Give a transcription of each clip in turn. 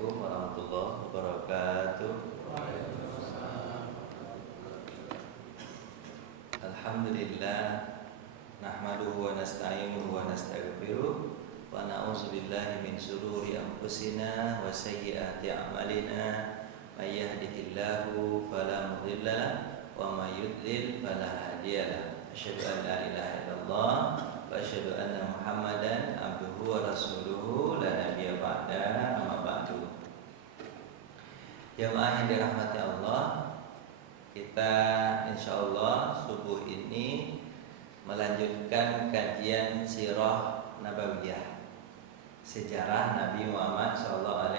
Assalamualaikum warahmatullahi wabarakatuh. Alhamdulillah, nahmaduhu wa nasta'inuhu wa nastaghfiruh wa na'udzu billahi min shururi anfusina wa sayyiati a'malina. May yahdihillahu fala mudhillalah wa may yudlil fala hadiyalah. Asyhadu an la ilaha illallah wa asyhadu anna Muhammadan abduhu wa rasuluhu la nabiyya ba'da, amma ba'du. Jamaah yang dirahmati Allah, kita insyaallah subuh ini melanjutkan kajian sirah nabawiyah, sejarah Nabi Muhammad SAW.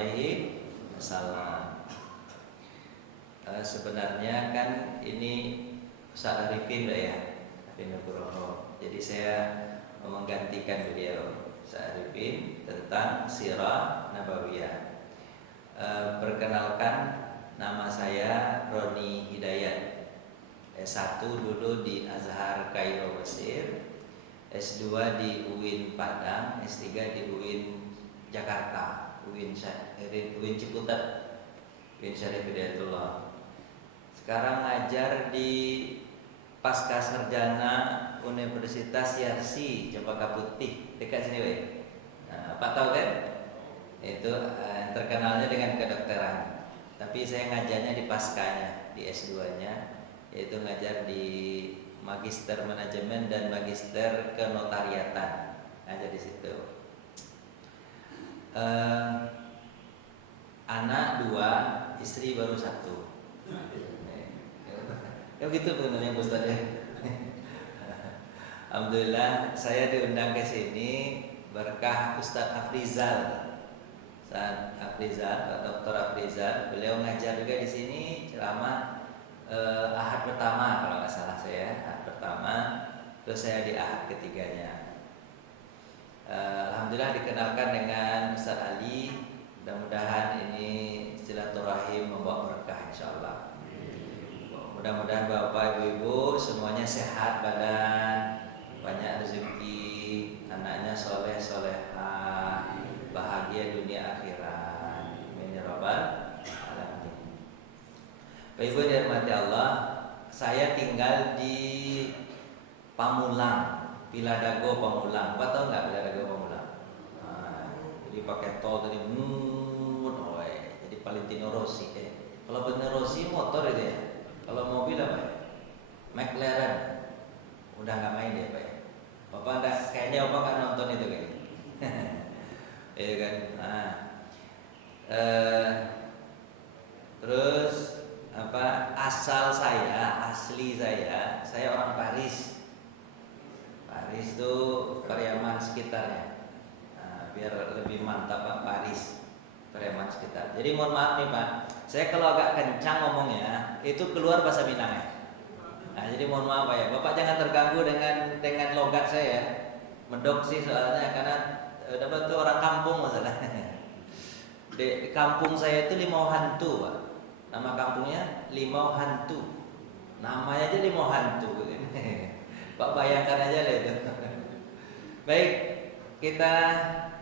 Sebenarnya kan ini Ustaz Arifin ya, Arifin Nugroho. Jadi saya menggantikan beliau, Ustaz Arifin, tentang sirah nabawiyah. Perkenalkan, nama saya Roni Hidayat. S1 dulu di Azhar Kairo Mesir, S2 di UIN Padang, S3 di UIN Jakarta, UIN Ciputat, UIN Syarif Hidayatullah. Sekarang ngajar di Pasca Sarjana Universitas Yarsi Cempaka Putih, dekat sini, Pak. Nah, Pak tahu kan? Itu terkenalnya dengan kedokteran. Tapi saya ngajarnya di paskanya, di S2-nya, yaitu ngajar di Magister Manajemen dan Magister Kenotariatan. Ngajar di situ. Anak 2, istri baru 1. Ya gitu sebenarnya Ustaz ya. Alhamdulillah saya diundang ke sini berkah Ustaz Afrizal. Ustaz Afrizal, Dr. Afrizal, beliau ngajar juga di sini ceramah Ahad pertama kalau nggak salah saya, Ahad pertama, terus saya di Ahad ketiganya. Alhamdulillah dikenalkan dengan Ustaz Ali. Mudah-mudahan ini silaturahim membawa berkah insyaallah. Mudah-mudahan Bapak Ibu semuanya sehat badan, banyak rezeki, anaknya soleh solehah, bahagia dunia akhirat. Amin ya rabbal alamin. Bapak Ibu dirahmati Allah, saya tinggal di Pamulang, Piladago Pamulang. Bapak tahu nggak Piladago Pamulang? Jadi pakai tol tadi, jadi Valentino Rossi. Kalau Valentino Rossi motor itu ya. Kalau mobil apa ya? McLaren. Udah nggak main dia, Pak ya. Bapak enggak, kayaknya Bapak nggak nonton itu kayaknya. Iya kan? Nah, terus apa? Asli saya orang Paris. Paris itu Pariaman sekitarnya. Nah, biar lebih mantap Pak, Paris. Pariaman sekitar. Jadi mohon maaf nih Pak, saya kalau agak kencang ngomongnya itu keluar bahasa Minang ya. Nah, jadi mohon maaf Pak ya, Bapak jangan terganggu dengan logat saya. Medok sih soalnya karena dapat tuh orang kampung masalahnya. Di kampung saya itu Limau Hantu Pak. Nama kampungnya Limau Hantu. Namanya aja Limau Hantu. Pak bayangkan aja lah itu. Baik, kita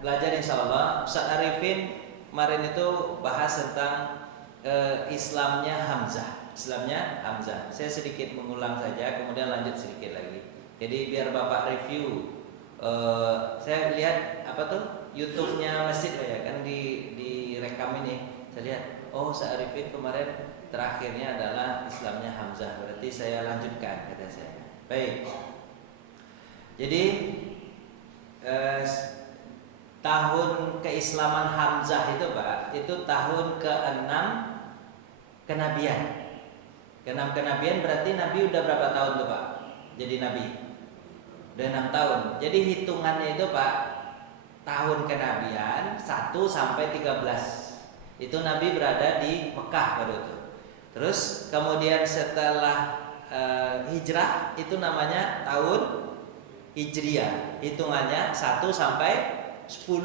belajar insyaallah. Ustaz Arifin kemarin itu bahas tentang Islamnya Hamzah. Saya sedikit mengulang saja, kemudian lanjut sedikit lagi. Jadi biar Bapak review. Saya lihat apa tuh YouTube-nya masjid ya kan di rekam ini. Saya lihat, oh Ustaz Arifin kemarin terakhirnya adalah Islamnya Hamzah. Berarti saya lanjutkan kata saya. Baik. Jadi tahun keislaman Hamzah itu Pak, itu tahun ke-6 kenabian. Ke-6 kenabian berarti Nabi udah berapa tahun tuh Pak? Jadi Nabi. Udah 6 tahun. Jadi hitungannya itu Pak, tahun kenabian 1 sampai 13. Itu Nabi berada di Mekah pada itu. Terus kemudian setelah hijrah itu namanya tahun Hijriyah. Hitungannya 1 sampai 10.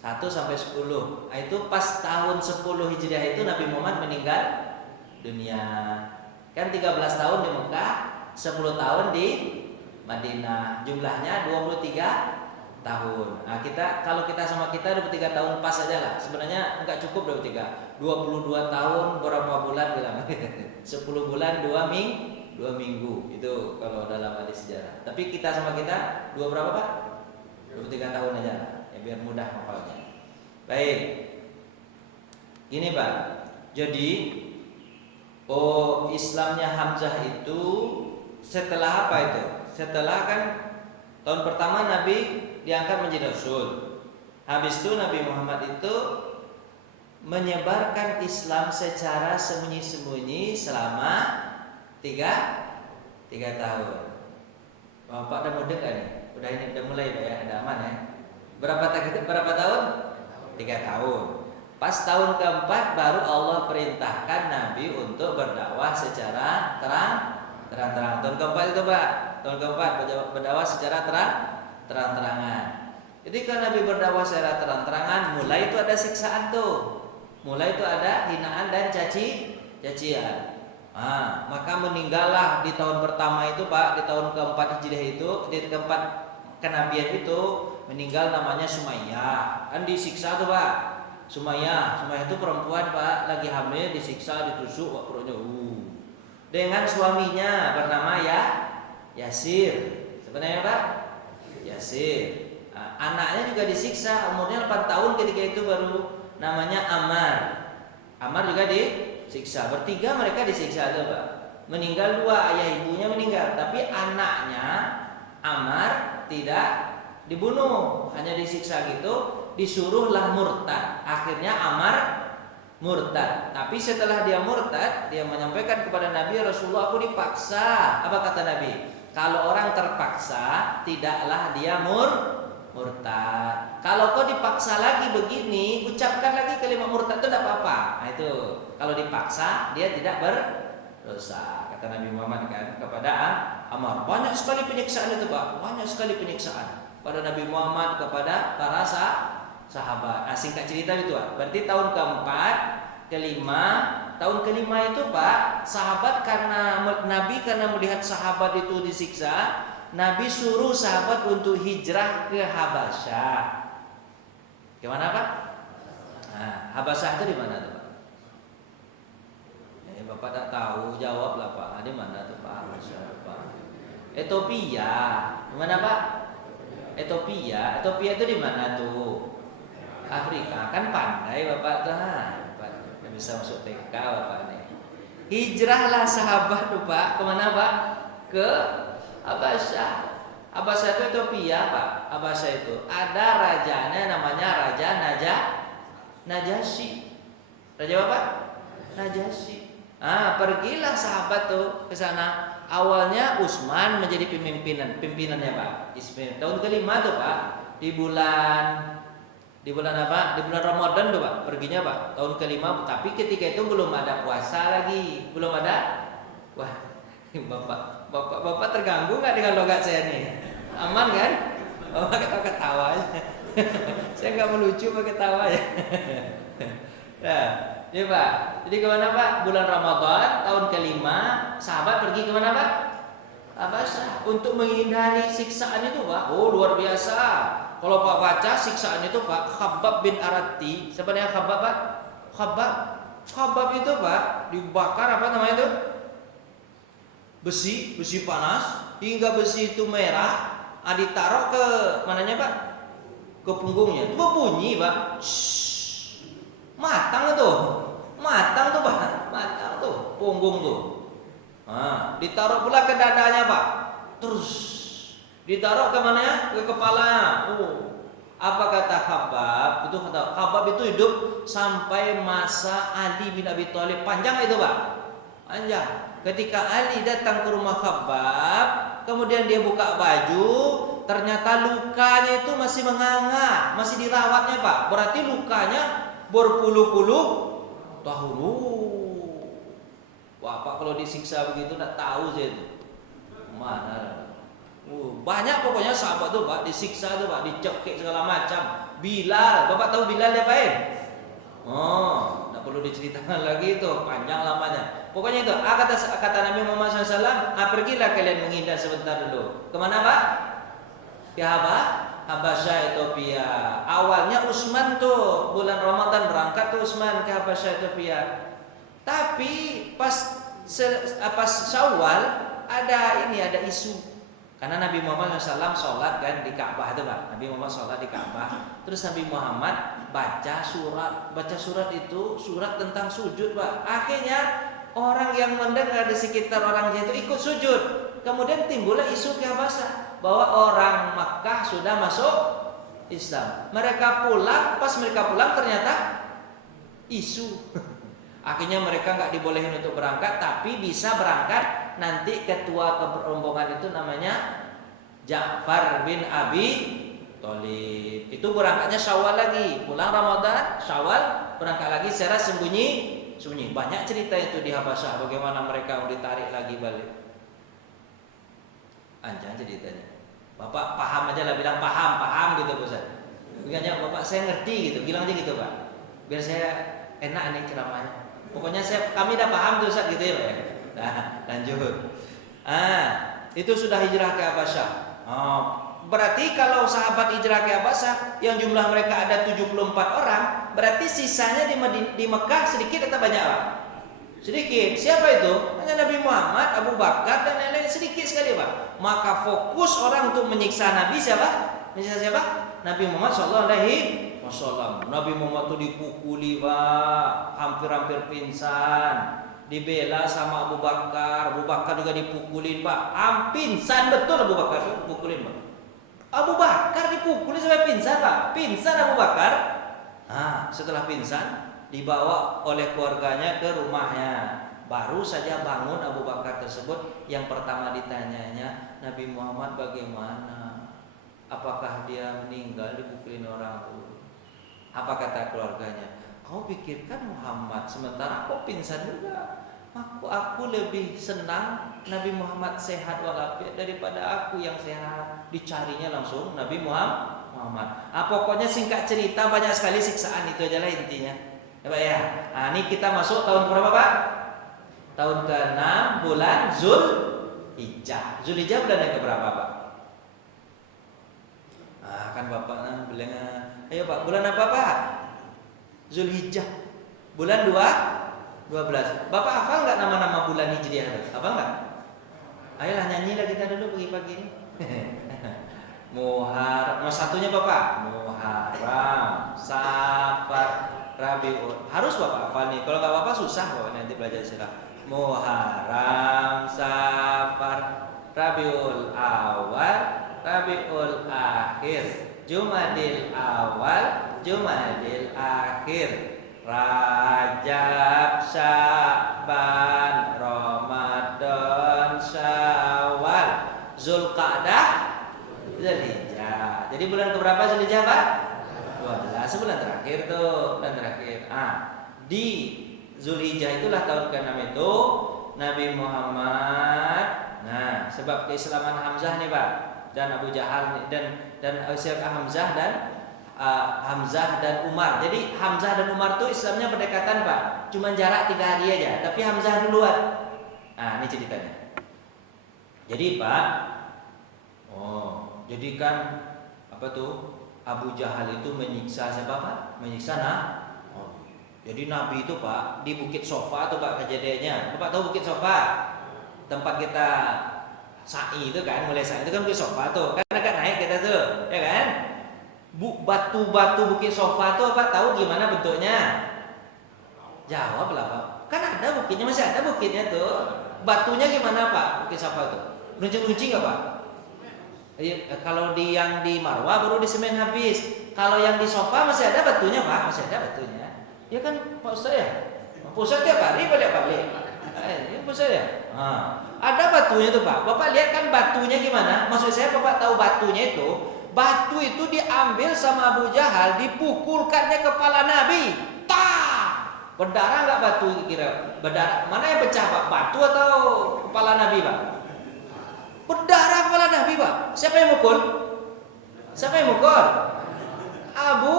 1 sampai 10. Nah, itu pas tahun 10 Hijriah itu Nabi Muhammad meninggal dunia. Kan 13 tahun di Mekah, 10 tahun di Madinah. Jumlahnya 23 tahun. Nah, kalau kita sama kita 23 tahun pas aja lah. Sebenarnya enggak cukup 23. 22 tahun berapa bulan bilang. 10 bulan 2 minggu. Itu kalau dalam hadis sejarah. Tapi kita sama kita dua berapa, Pak? 23 tahun aja lah. Ya biar mudah hafalnya. Baik. Gini, Pak. Jadi Islamnya Hamzah itu setelah apa itu? Setelah kan tahun pertama Nabi diangkat menjadi Rasul. Habis itu Nabi Muhammad itu menyebarkan Islam secara sembunyi-sembunyi selama 3 tahun. Bapak udah muda kan nih? Udah mulai Pak ya, udah aman ya. Berapa tahun? 3 tahun. Pas tahun keempat baru Allah perintahkan Nabi untuk berdakwah secara terang-terangan. Tahun keempat itu Pak, tahun keempat berdakwah secara terang-terangan. Jadi kalau Nabi berdakwah secara terang-terangan, mulai itu ada siksaan tuh. Mulai itu ada hinaan dan cacian. Maka meninggallah di tahun pertama itu Pak, di tahun keempat Hijriah itu, di keempat kenabian itu meninggal namanya Sumayyah. Kan disiksa tuh Pak. Sumayyah itu perempuan Pak, lagi hamil disiksa, ditusuk perutnya. Dengan suaminya bernama Yasir. Sebenarnya Pak, Yasir. Anaknya juga disiksa, umurnya 8 tahun ketika itu baru, namanya Ammar. Ammar juga disiksa. Bertiga mereka disiksa tuh Pak. Meninggal 2, ayah ibunya meninggal, tapi anaknya Ammar tidak dibunuh, hanya disiksa gitu. Disuruhlah murtad. Akhirnya Ammar murtad. Tapi setelah dia murtad, dia menyampaikan kepada Nabi, Rasulullah aku dipaksa. Apa kata Nabi? Kalau orang terpaksa, tidaklah dia murtad. Kalau kau dipaksa lagi begini, ucapkan lagi kalimat murtad itu tidak apa-apa. Nah itu, kalau dipaksa dia tidak berdosa. Kata Nabi Muhammad kan kepada Ammar. Banyak sekali penyiksaan itu Pak, banyak sekali penyiksaan pada Nabi Muhammad, kepada para sahabat. Singkat cerita itu Pak. Berarti tahun keempat, kelima. Tahun kelima itu Pak, sahabat karena Nabi melihat sahabat itu disiksa, Nabi suruh sahabat untuk hijrah ke Habasyah. Gimana Pak? Habasyah itu di mana tuh Pak? Bapak tak tahu, jawablah Pak. Di mana tuh Pak Habasyah Pak? Ethiopia. Di mana Pak? Ethiopia itu di mana tuh? Afrika. Kan pandai Bapak tuh. Bapak bisa masuk TK Bapak nih. Hijrahlah sahabat tuh Pak. Kemana Pak? Ke Habasyah. Habasyah itu Ethiopia Pak. Habasyah itu ada rajanya namanya Raja Najasyi. Raja apa? Najasyi. Pergilah sahabat tuh ke sana. Awalnya Utsman menjadi pimpinannya Pak. Tahun kelima tuh Pak, di bulan apa? Di bulan Ramadan tuh Pak, perginya Pak. Tahun kelima, tapi ketika itu belum ada puasa lagi, belum ada. Wah, Bapak terganggu nggak dengan logat saya nih? Aman kan? Bapak ketawa aja. Saya nggak melucu pakai ketawa ya. Nah, ya Pak. Jadi kemana Pak? Bulan Ramadan tahun kelima, sahabat pergi kemana Pak? Habasyah untuk menghindari siksaan itu Pak. Luar biasa. Kalau Pak baca siksaan itu Pak, Khabbab bin Arati. Sebenarnya Khabbab Pak? Khabbab itu Pak dibakar apa namanya itu? Besi panas hingga besi itu merah. Ditaruh ke mananya Pak? Ke punggungnya. Itu bunyi Pak. Matang tuh Pak, matang tuh punggung tuh. Ditaruh pula ke dadanya Pak. Terus ditaruh ke mana ya? Ke kepalanya. Apa kata Khabbab? Khabbab itu hidup sampai masa Ali bin Abi Thalib. Panjang itu Pak. Panjang. Ketika Ali datang ke rumah Khabbab, kemudian dia buka baju, ternyata lukanya itu masih menganga, masih dirawatnya Pak. Berarti lukanya berpuluh-puluh tahun. Wah Pak, kalau disiksa begitu tak tahu saya itu mana. Banyak pokoknya sahabat tuh Pak disiksa tuh Pak, dicekik segala macam. Bilal, Bapak tahu Bilal diapain? Nggak perlu diceritakan lagi itu, panjang lamanya. Pokoknya itu, kata Nabi Muhammad SAW, pergilah kalian menghindar sebentar dulu. Kemana Pak? Ke Habasyah Ethiopia. Awalnya Utsman tuh bulan Ramadan berangkat tuh Utsman ke Habasyah Ethiopia. Tapi pas Syawal ada isu. Karena Nabi Muhammad SAW sholat kan di Ka'bah itu Pak. Nabi Muhammad sholat di Ka'bah. Terus Nabi Muhammad baca surat itu surat tentang sujud Pak. Akhirnya orang yang mendengar di sekitar orangnya itu ikut sujud. Kemudian timbullah isu Habasyah bahwa orang Makkah sudah masuk Islam. Pas mereka pulang ternyata isu. Akhirnya mereka nggak dibolehin untuk berangkat, tapi bisa berangkat. Nanti ketua rombongan itu namanya Ja'far bin Abi Thalib. Itu berangkatnya Syawal lagi, pulang Ramadan, Syawal berangkat lagi secara sembunyi. Banyak cerita itu di Habasyah, bagaimana mereka ditarik lagi balik. Anjang ceritanya. Bapak paham aja lah, bilang paham gitu Ustaz. Bilangnya Bapak saya ngerti gitu, bilang aja gitu Pak. Biar saya enak nih ceramahnya. Pokoknya kami dah paham tuh Ustaz gitu ya. Nah, lanjut. Itu sudah hijrah ke Habasyah. Berarti kalau sahabat hijrah ke Habasyah yang jumlah mereka ada 74 orang, berarti sisanya di Mekah sedikit atau banyak Pak? Sedikit. Siapa itu? Hanya Nabi Muhammad, Abu Bakar dan lain-lain, sedikit sekali Pak. Maka fokus orang untuk menyiksa Nabi siapa? Menyiksa siapa? Nabi Muhammad SAW. Nabi Muhammad itu dipukuli Pak, hampir pingsan, dibela sama Abu Bakar juga dipukulin Pak, pingsan betul Abu Bakar dipukulin Pak. Abu Bakar dipukulin sampai pingsan Pak, pingsan Abu Bakar. Setelah pingsan dibawa oleh keluarganya ke rumahnya. Baru saja bangun Abu Bakar tersebut, yang pertama ditanyanya, Nabi Muhammad bagaimana? Apakah dia meninggal dipukulin orang tuh? Apa kata keluarganya? Kau pikirkan Muhammad, sementara kau pingsan juga. Aku lebih senang Nabi Muhammad sehat walafiat daripada aku yang sehat. Dicarinya langsung Nabi Muhammad. Pokoknya singkat cerita banyak sekali siksaan, itu aja lah intinya. Ya Pak ya. Ini kita masuk tahun berapa Pak? Tahun ke-6 bulan Zulhijjah. Zulhijjah bulan yang keberapa Pak? Kan Bapak bilang, ayo Pak, bulan apa Pak? Zulhijjah. Bulan 12. Bapak hafal nggak nama-nama bulan Hijriah? Hafal nggak? Ayolah nyanyilah kita dulu pagi-pagi ini. Muharram. Satunya Bapak. Muharram, Safar, Rabiul. Harus Bapak hafal nih. Kalau nggak Bapak susah Bapak nanti belajar sila. Muharram, Safar, Rabiul Awal, Rabiul Akhir, Jumadil Awal, Jumadil Akhir, Rajab, Sya'ban, Ramadan, Syawal, Zulqa'dah, Zulhijjah. Jadi bulan keberapa Zulhijjah Pak? 12, sebulan terakhir tuh, bulan terakhir. Di Zulhijjah itulah tahun ke-6 itu Nabi Muhammad. Sebab keislaman Hamzah nih Pak, dan Abu Jahal dan Hamzah dan Umar. Jadi Hamzah dan Umar tuh Islamnya berdekatan Pak, cuma jarak 3 hari aja, tapi Hamzah duluan. Ini ceritanya. Jadi Pak, jadi kan Abu Jahal itu menyiksa siapa Pak? Menyiksa jadi Nabi itu Pak di Bukit Sofa tuh Pak kejadiannya. Bapak tahu Bukit Sofa? Tempat kita sa'i itu kan, mulai sa'i itu kan Bukit Sofa tuh. Kan agak naik kita tuh, ya kan? Batu-batu Bukit Sofa tuh Pak tahu gimana bentuknya? Jawab lah Pak. Kan ada bukitnya, masih ada bukitnya tuh. Batunya gimana Pak? Bukit Sofa tuh. Runcing-runcing enggak Pak? Kalau yang di Marwah baru di semen habis. Kalau yang di Sofa masih ada batunya Pak, masih ada batunya. Ya kan Pak Ustaz ya? Pak Ustaz tiap hari balik-balik. Ya Pak Ustaz ya? Ada batunya tuh Pak. Bapak lihat kan batunya gimana? Maksud saya Bapak tahu batunya itu? Batu itu diambil sama Abu Jahal, dipukulkannya kepala Nabi. Berdarah nggak batu kira? Berdarah. Mana yang pecah Pak? Batu atau kepala Nabi Pak? Berdarah kepala Nabi Pak. Siapa yang mukul? Siapa yang mukul? Abu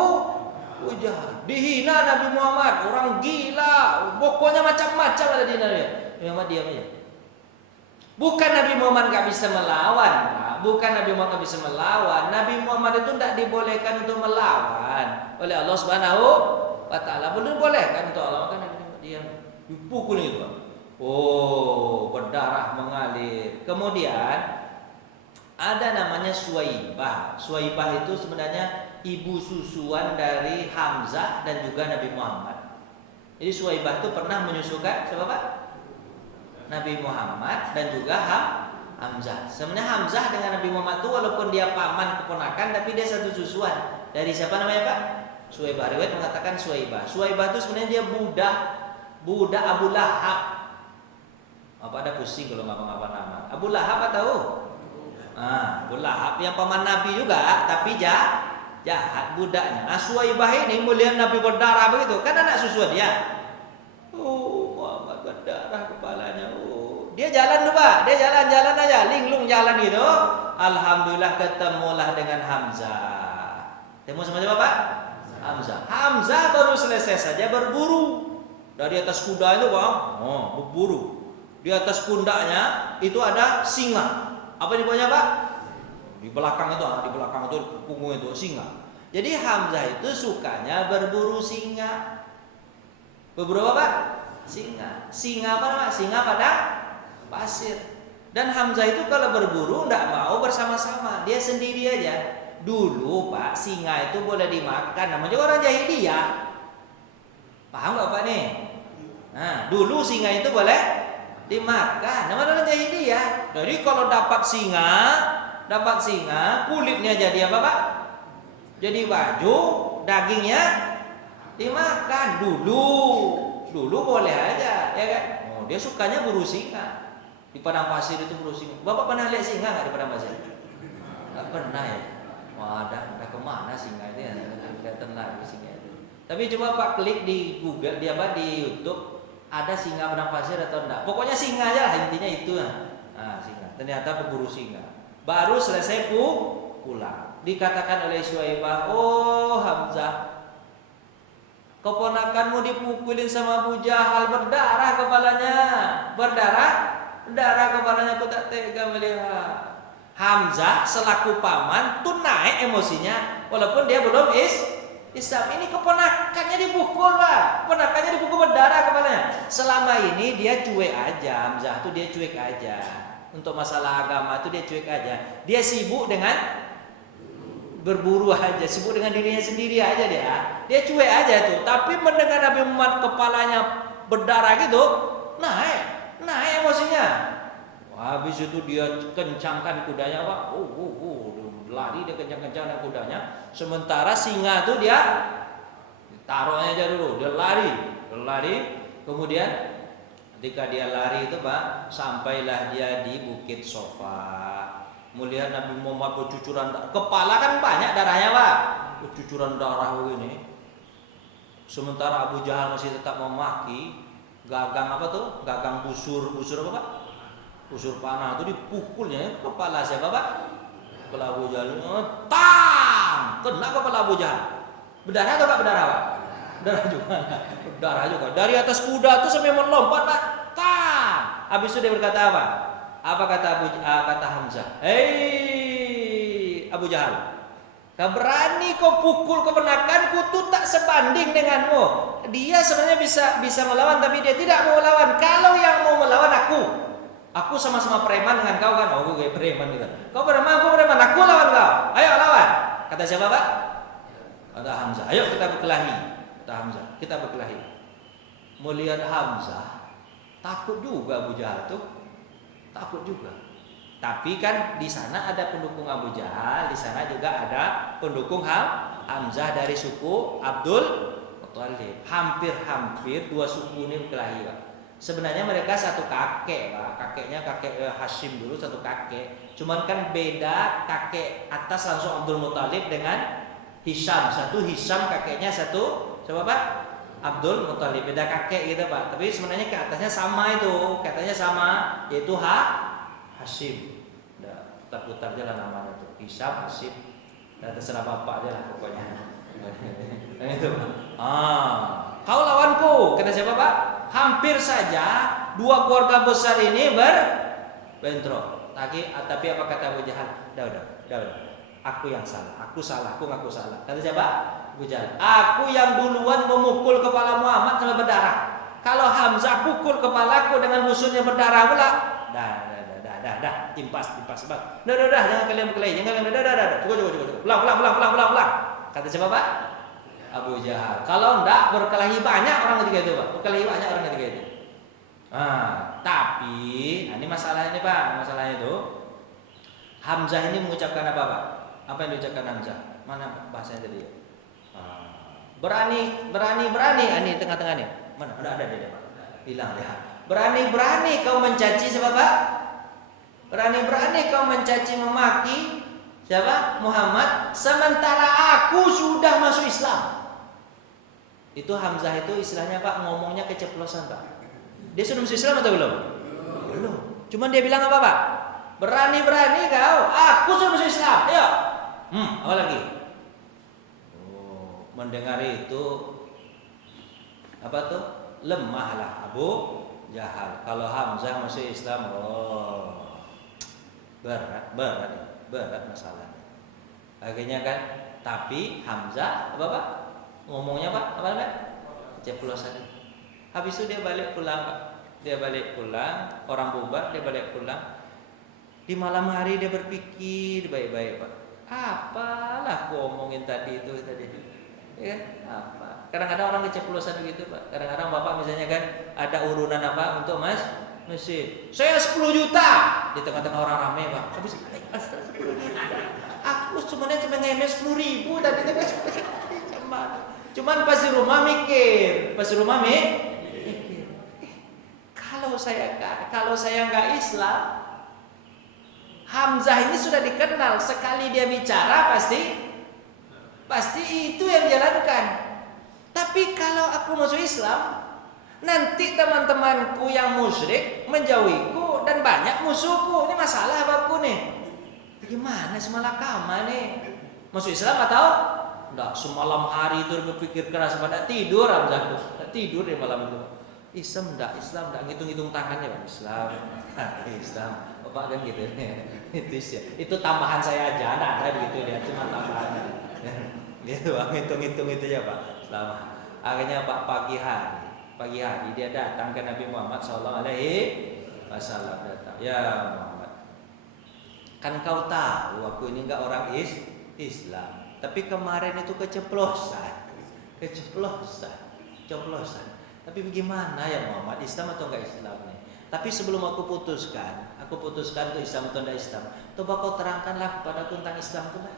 Jahal. Dihina Nabi Muhammad, orang gila. Pokoknya macam-macam ada di Nabi. Muhammad diam aja. Bukan Nabi Muhammad nggak bisa melawan, Pak. Bukan Nabi Muhammad nggak bisa melawan. Nabi Muhammad itu tidak dibolehkan untuk melawan oleh Allah Subhanahu wa Ta'ala. Belum bolehkan untuk Allah, maka Nabi Muhammad diam, dipukul itu, Pak. Oh, berdarah mengalir. Kemudian ada namanya Suwaibah. Suwaibah itu sebenarnya ibu susuan dari Hamzah dan juga Nabi Muhammad. Jadi Suwaibah itu pernah menyusukan siapa, Pak? Nabi Muhammad dan juga Hamzah. Sebenarnya Hamzah dengan Nabi Muhammad itu walaupun dia paman keponakan, tapi dia satu susuan. Dari siapa namanya, Pak? Suwaibah. Riwayat mengatakan Suwaibah. Suwaibah itu sebenarnya dia budak Abu Lahab. Apa ada pusing kalau ngapa-ngapa nama? Abu Lahab tahu? Abu Lahab yang paman Nabi juga, tapi jahat budaknya. Suwaibah ini melihat Nabi berdarah begitu, kan anak susuan dia. Muhammad berdarah kepalanya. Dia jalan tuh, Pak. Dia jalan aja, linglung jalan gitu. Alhamdulillah ketemulah dengan Hamzah. Temu sama siapa, Pak? Hamzah baru selesai saja berburu. Dari atas kuda itu, Bang. Berburu. Di atas pundaknya itu ada singa. Apa di bawahnya, Pak? Di belakang itu punggung itu singa. Jadi Hamzah itu sukanya berburu singa. Beberapa, Pak? Singa apa, Pak? Singa pada pasir. Dan Hamzah itu kalau berburu tidak mau bersama-sama, dia sendiri aja. Dulu, Pak, singa itu boleh dimakan, namanya orang jahiliyah. Paham nggak, Pak nih? Nah, dulu singa itu boleh dimakan, namanya orang jahiliyah. Jadi kalau dapat singa, kulitnya jadi apa, Pak? Jadi baju, dagingnya dimakan. Dulu boleh aja, ya kan? Dia sukanya buru singa. Di padang pasir itu buru singa. Bapak pernah lihat singa nggak di padang pasir? Nggak pernah ya. Wah, udah kemana singa itu ya? Kelihatan lagi singa itu. Tapi coba Pak klik di Google, di YouTube, ada singa padang pasir atau enggak? Pokoknya singa aja lah, intinya itu. Singa. Ternyata pemburu singa. Baru selesai pulang. Dikatakan oleh Suwaibah, oh Hamzah, keponakanmu dipukulin sama Abu Jahal, berdarah kepalanya, aku tak tega melihat. Hamzah selaku paman tuh naik emosinya, walaupun dia belum Islam. Ini keponakannya dipukul, Pak. Keponakannya dipukul, berdarah kepalanya. Selama ini dia cuek aja, Hamzah tuh dia cuek aja. Untuk masalah agama tuh dia cuek aja. Dia sibuk dengan berburu aja, sibuk dengan dirinya sendiri aja dia cuek aja tuh. Tapi mendengar Nabi Muhammad kepalanya berdarah gitu, naik emosinya. Habis itu dia kencangkan kudanya, Pak. Lari dia kencang-kencangkan kudanya. Sementara singa tuh dia taruhnya aja dulu, dia lari. Kemudian ketika dia lari itu, Pak, sampailah dia di Bukit Sofa. Melihat Nabi Muhammad bercucuran darah. Kepala kan banyak darahnya, Pak. Bercucuran darah begini. Sementara Abu Jahal masih tetap memaki. Gagang apa tuh? Gagang busur apa, Pak? Busur panah itu dipukulnya kepala siapa, Pak? Kepala Abu Jahal. Tang! Kena kepala Abu Jahal. Berdarah atau Pak? Berdarah, Pak? Berdarah juga. Dari atas kuda tuh sampai melompat, Pak. Tang! Habis itu dia berkata apa? Apa kata Hamzah? Hei Abu Jahal, kau berani kau pukul keponakanku tuh tak sebanding denganmu. Dia sebenarnya bisa melawan, tapi dia tidak mau melawan. Kalau yang mau melawan aku sama-sama preman dengan kau kan? Gue kayak preman gitu. Kau preman, aku preman. Aku lawan kau. Ayo lawan. Kata siapa, Pak? Kata Hamzah. Ayo kita berkelahi. Kata Hamzah. Kita berkelahi. Melihat Hamzah, takut juga Abu Jahal tuh. Takut juga. Tapi kan di sana ada pendukung Abu Jahal, di sana juga ada pendukung Hamzah dari suku Abdul Muthalib. Hampir dua suku ini berkelahi, Pak. Sebenarnya mereka satu kakek, Pak. Kakeknya kakek Hashim dulu, satu kakek. Cuman kan beda, kakek atas langsung Abdul Muthalib dengan Hisham. Satu Hisham kakeknya, satu siapa, Pak? Abdul Muthalib, beda kakek gitu, Pak. Tapi sebenarnya ke atasnya sama itu, katanya sama, yaitu Hashim. Udah putar-putar aja lah namanya tuh, Hisham, Hashim. Dan terserah bapak aja lah pokoknya. Dan itu, kau lawanku, kata siapa, Pak? Hampir saja dua keluarga besar ini Bentrok. Tapi apa kata Abu Jahal? Udah. Aku yang salah. Aku ngaku salah. Kata siapa? Abu Jahal. Aku yang duluan memukul kepala Muhammad sampai berdarah. Kalau Hamzah pukul kepalaku dengan musuhnya berdarah pula. Dah. Impas, Bang. Dah, jangan kalian berkelahi. Dah. Cukup. Pulang. Kata siapa, Pak? Abu Jahal. Kalau enggak berkelahi banyak orang ketiga itu, Pak. Tapi ini masalahnya, Pak. Masalahnya itu Hamzah ini mengucapkan apa, Pak? Apa yang diucapkan Hamzah? Mana bahasanya tadi? Berani. Ini tengah-tengah nih. Mana? Ada dia, Pak. Bilang dia. Berani kau mencaci siapa, Pak? Berani kau mencaci memaki siapa? Muhammad, sementara aku sudah masuk Islam. Itu Hamzah itu istilahnya, Pak, ngomongnya keceplosan, Pak. Dia sudah masuk Islam atau belum? Belum. Cuman dia bilang apa, Pak? Berani kau, aku sudah masuk Islam. Ayo. Apa lagi? Mendengar itu apa tuh? Lemahlah Abu Jahal. Kalau Hamzah masuk Islam, berat masalahnya. Akhirnya kan, tapi Hamzah apa, Pak? Ngomongnya, Pak, apa namanya? Ceplosan. Habis itu dia balik pulang, Pak. Orang bubar, dia balik pulang. Di malam hari dia berpikir baik-baik, Pak. Apalah aku omongin tadi. Ya, apa? Kadang-kadang orang keceplosan begitu, Pak. Kadang-kadang Bapak misalnya kan ada urunan apa untuk masjid. Saya 10 juta di tengah-tengah orang ramai, Pak. Habis 10 juta. Aku sebenarnya cuma ngemes 10.000 tadi itu. Cuman pas di rumah mikir. Kalau saya nggak Islam, Hamzah ini sudah dikenal, sekali dia bicara pasti itu yang dijalankan. Tapi kalau aku masuk Islam, nanti teman-temanku yang musyrik menjauhiku dan banyak musuhku. Ini masalah aku nih. Gimana semalakama nih? Masuk Islam atau enggak? Semalam hari itu berpikir keras, pada tidur Hamzah tuh. Tidur di malam itu. Islam enggak ngitung-ngitung tangannya, Pak. Islam. Bapak kan gitu. Itu tambahan saya aja, enggak ada begitu dia, cuma tambahan. Dia doang ngitung-ngitung itu ya, Pak. Selama akhirnya Pak pagi hari dia datang ke Nabi Muhammad sallallahu alaihi wasallam, datang. Ya Muhammad, kan kau tahu aku ini enggak orang Islam, tapi kemarin itu keceplosan. Tapi bagaimana ya Muhammad, Islam atau enggak Islam nih? Tapi sebelum aku putuskan itu Islam atau enggak Islam, coba kau terangkanlah kepadaku tentang Islam itu, Pak.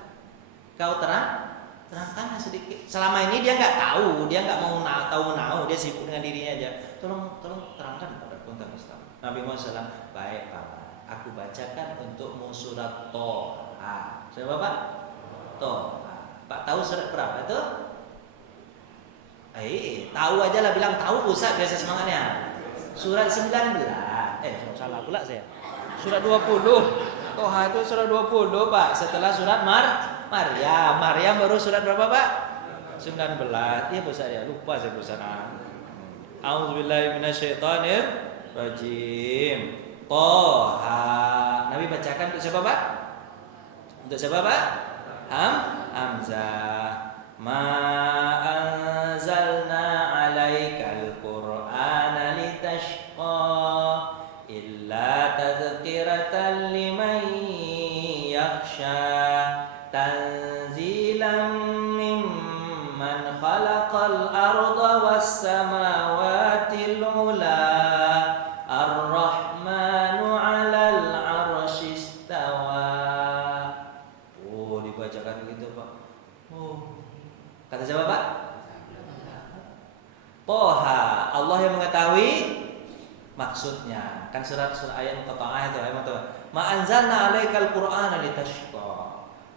Kau terangkanlah sedikit. Selama ini dia enggak tahu, dia enggak mau tahu, dia sibuk dengan dirinya aja. Tolong terangkan kepadaku tentang Islam. Nabi Muhammad SAW, baik Pak, aku bacakan untukmu surat Toha. Surat apa, Pak? Toha. Pak tahu surat berapa itu? Tahu aja lah, bilang tahu Ustaz, biasa semangatnya. Surat 19. Salah pula saya. Surat 20. Toha itu surat 20, Pak. Setelah surat Maryam baru surat berapa, Pak? 19. Iya, Ustaz ya, lupa saya Ustaz. A'udzubillahi minasyaitonir rajim. Toha. Nabi bacakan untuk siapa, Pak? Untuk siapa, Pak? Hamzah. Ma anzalna 'alaikal Qur'ana litashqa illa tadhkiratan liman yakhsha tanzilan mimman khalaqal arda was samawati al-'ula ar-rahmanu 'alal 'arsy istawa. Dibacakan begitu, Pak. Kata siapa, Pak? Toha. Allah yang mengetahui maksudnya. Kan surat ayat Qata'ah itu ayat itu. Ma anzalna 'alaikal Qur'ana litashqa.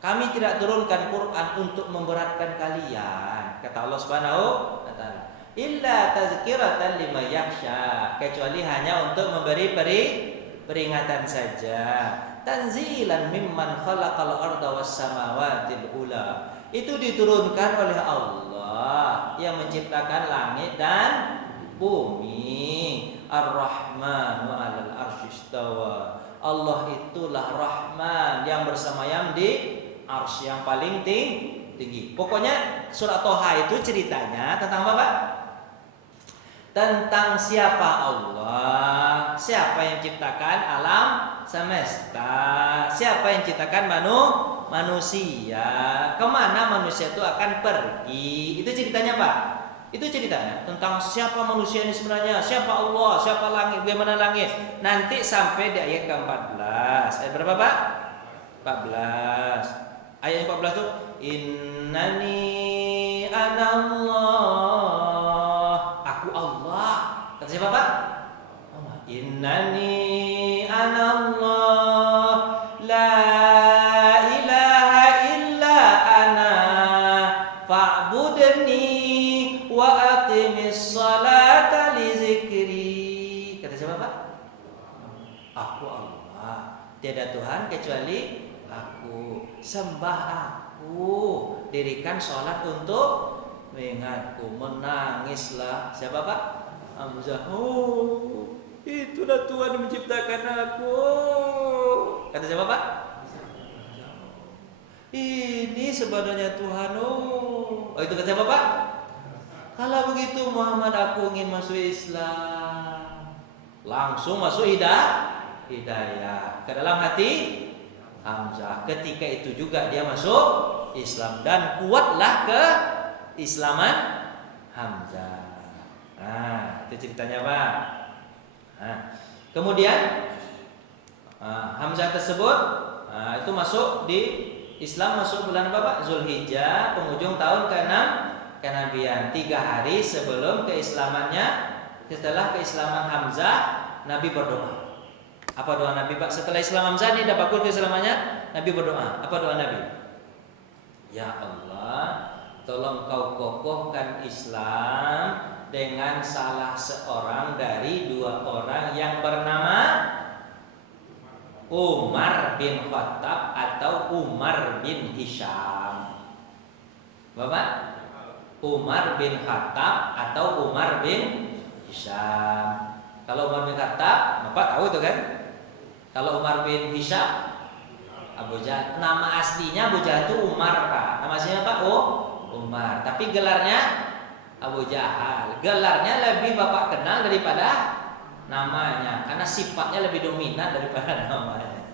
Kami tidak turunkan Quran untuk memberatkan kalian, kata Allah Subhanahu wa taala. Illa tazkiratan liman yakhsha, kecuali hanya untuk memberi peringatan saja. Tanzilan mimman khalaqal arda was samawati al-ula. Itu diturunkan oleh Allah yang menciptakan langit dan bumi. Ar-Rahmanu 'alal 'arsy istawa. Allah itulah Rahman yang bersemayam di arsy yang paling tinggi. Pokoknya surat Toha itu ceritanya tentang apa, Pak? Tentang siapa Allah, siapa yang ciptakan alam semesta, siapa yang ciptakan manusia, kemana manusia itu akan pergi. Itu ceritanya, Pak. Itu ceritanya tentang siapa manusia ini sebenarnya, siapa Allah, siapa langit, bagaimana langit. Nanti sampai di ayat ke-14. Ayat berapa, Pak? 14. Ayat 14 itu innani anallah. Aku Allah. Kata siapa, Pak? Allah. Innani anallah la ilaha illa ana fa'budni wa aqimis salata li zikri. Kata siapa, Pak? Aku Allah. Tiada Tuhan kecuali aku. Sembah aku. Dirikan sholat untuk mengingatku. Menangislah. Siapa, Pak? Hamzah. Oh, itulah Tuhan yang menciptakan aku. Kata siapa, Pak? Ini sebenarnya Tuhan. Oh, itu kata siapa, Pak? Kalau begitu Muhammad, aku ingin masuk Islam. Langsung masuk hidayah ke dalam hati Hamzah. Ketika itu juga dia masuk Islam dan kuatlah keislaman Hamzah. Nah, itu ceritanya, Pak. Nah, kemudian Hamzah tersebut itu masuk di Islam, masuk bulan apa, Pak? Zulhijjah, penghujung tahun ke-6 kenabian. 3 hari sebelum keislamannya. Setelah keislaman Hamzah, Nabi berdoa. Apa doa Nabi, Pak? Setelah Islam Hamzah ini dapat keislamannya, Nabi berdoa. Apa doa Nabi? Ya Allah, tolong kau kokohkan Islam dengan salah seorang dari 2 orang yang bernama Umar bin Khattab atau Umar bin Hisham. Bapak? Umar bin Khattab atau Umar bin Hisham. Kalau Umar bin Khattab, Bapak tahu itu kan? Kalau Umar bin Hisham, Abu Jahal. Nama aslinya Abu Jahal itu Umar, Pak. Nama aslinya Pak? Oh, Umar. Tapi gelarnya Abu Jahal. Gelarnya lebih Bapak kenal daripada namanya, karena sifatnya lebih dominan daripada namanya.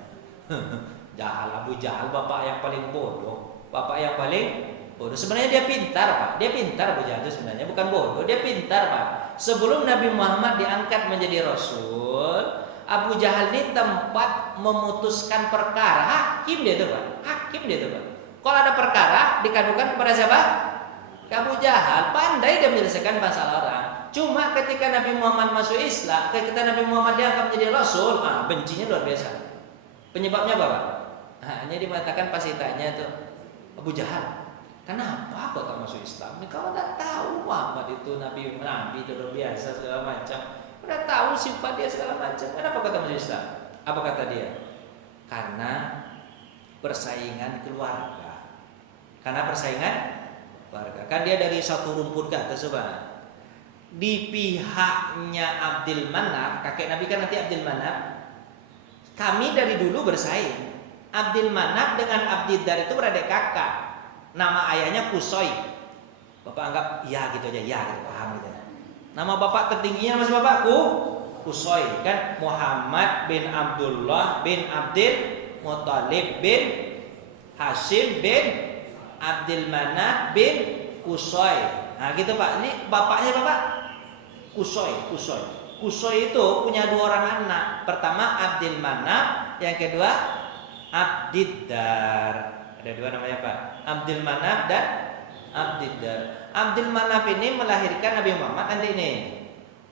Jahal, Abu Jahal, bapak yang paling bodoh, bapak yang paling bodoh. Sebenarnya dia pintar, Pak. Dia pintar, Abu Jahal itu sebenarnya bukan bodoh, dia pintar, Pak. Sebelum Nabi Muhammad diangkat menjadi Rasul, Abu Jahal ini tempat memutuskan perkara, hakim dia itu, Pak. Hakim dia itu, Pak. Kalau ada perkara dikadukan kepada siapa? Abu Jahal. Pandai dia menyelesaikan masalah orang. Cuma ketika Nabi Muhammad masuk Islam, ketika Nabi Muhammad diangkat menjadi Rasul, bencinya luar biasa. Penyebabnya apa, Pak? Hanya dimatakan pas ditanya itu, Abu Jahal, kenapa kau tak masuk Islam? Kau tak tahu Muhammad itu Nabi itu luar biasa segala macam. Udah tahu sifat dia segala macam. Kenapa kau tak masuk Islam? Apa kata dia? Karena persaingan keluarga. Karena persaingan keluarga. Kan dia dari satu rumput ke atas, coba. Di pihaknya Abdul Manaf, kakek Nabi kan nanti Abdul Manaf. Kami dari dulu bersaing. Abdul Manaf dengan Abdiddar itu beradik kakak. Nama ayahnya Kusoi. Bapak anggap ya gitu aja, ya gitu, paham gitu. Nama bapak tertingginya nama bapakku Kusoi, kan Muhammad bin Abdullah bin Abdul Muthalib bin Hashim bin Abdul Manaf bin Kusoi. Nah gitu, Pak. Ini bapaknya Bapak Kusoi. Kusoi itu punya 2 orang anak. Pertama Abdul Manaf, yang kedua Abdiddar. Ada 2 namanya, Pak. Abdul Manaf dan Abdiddar. Abdul Manaf ini melahirkan Nabi Muhammad nanti ini,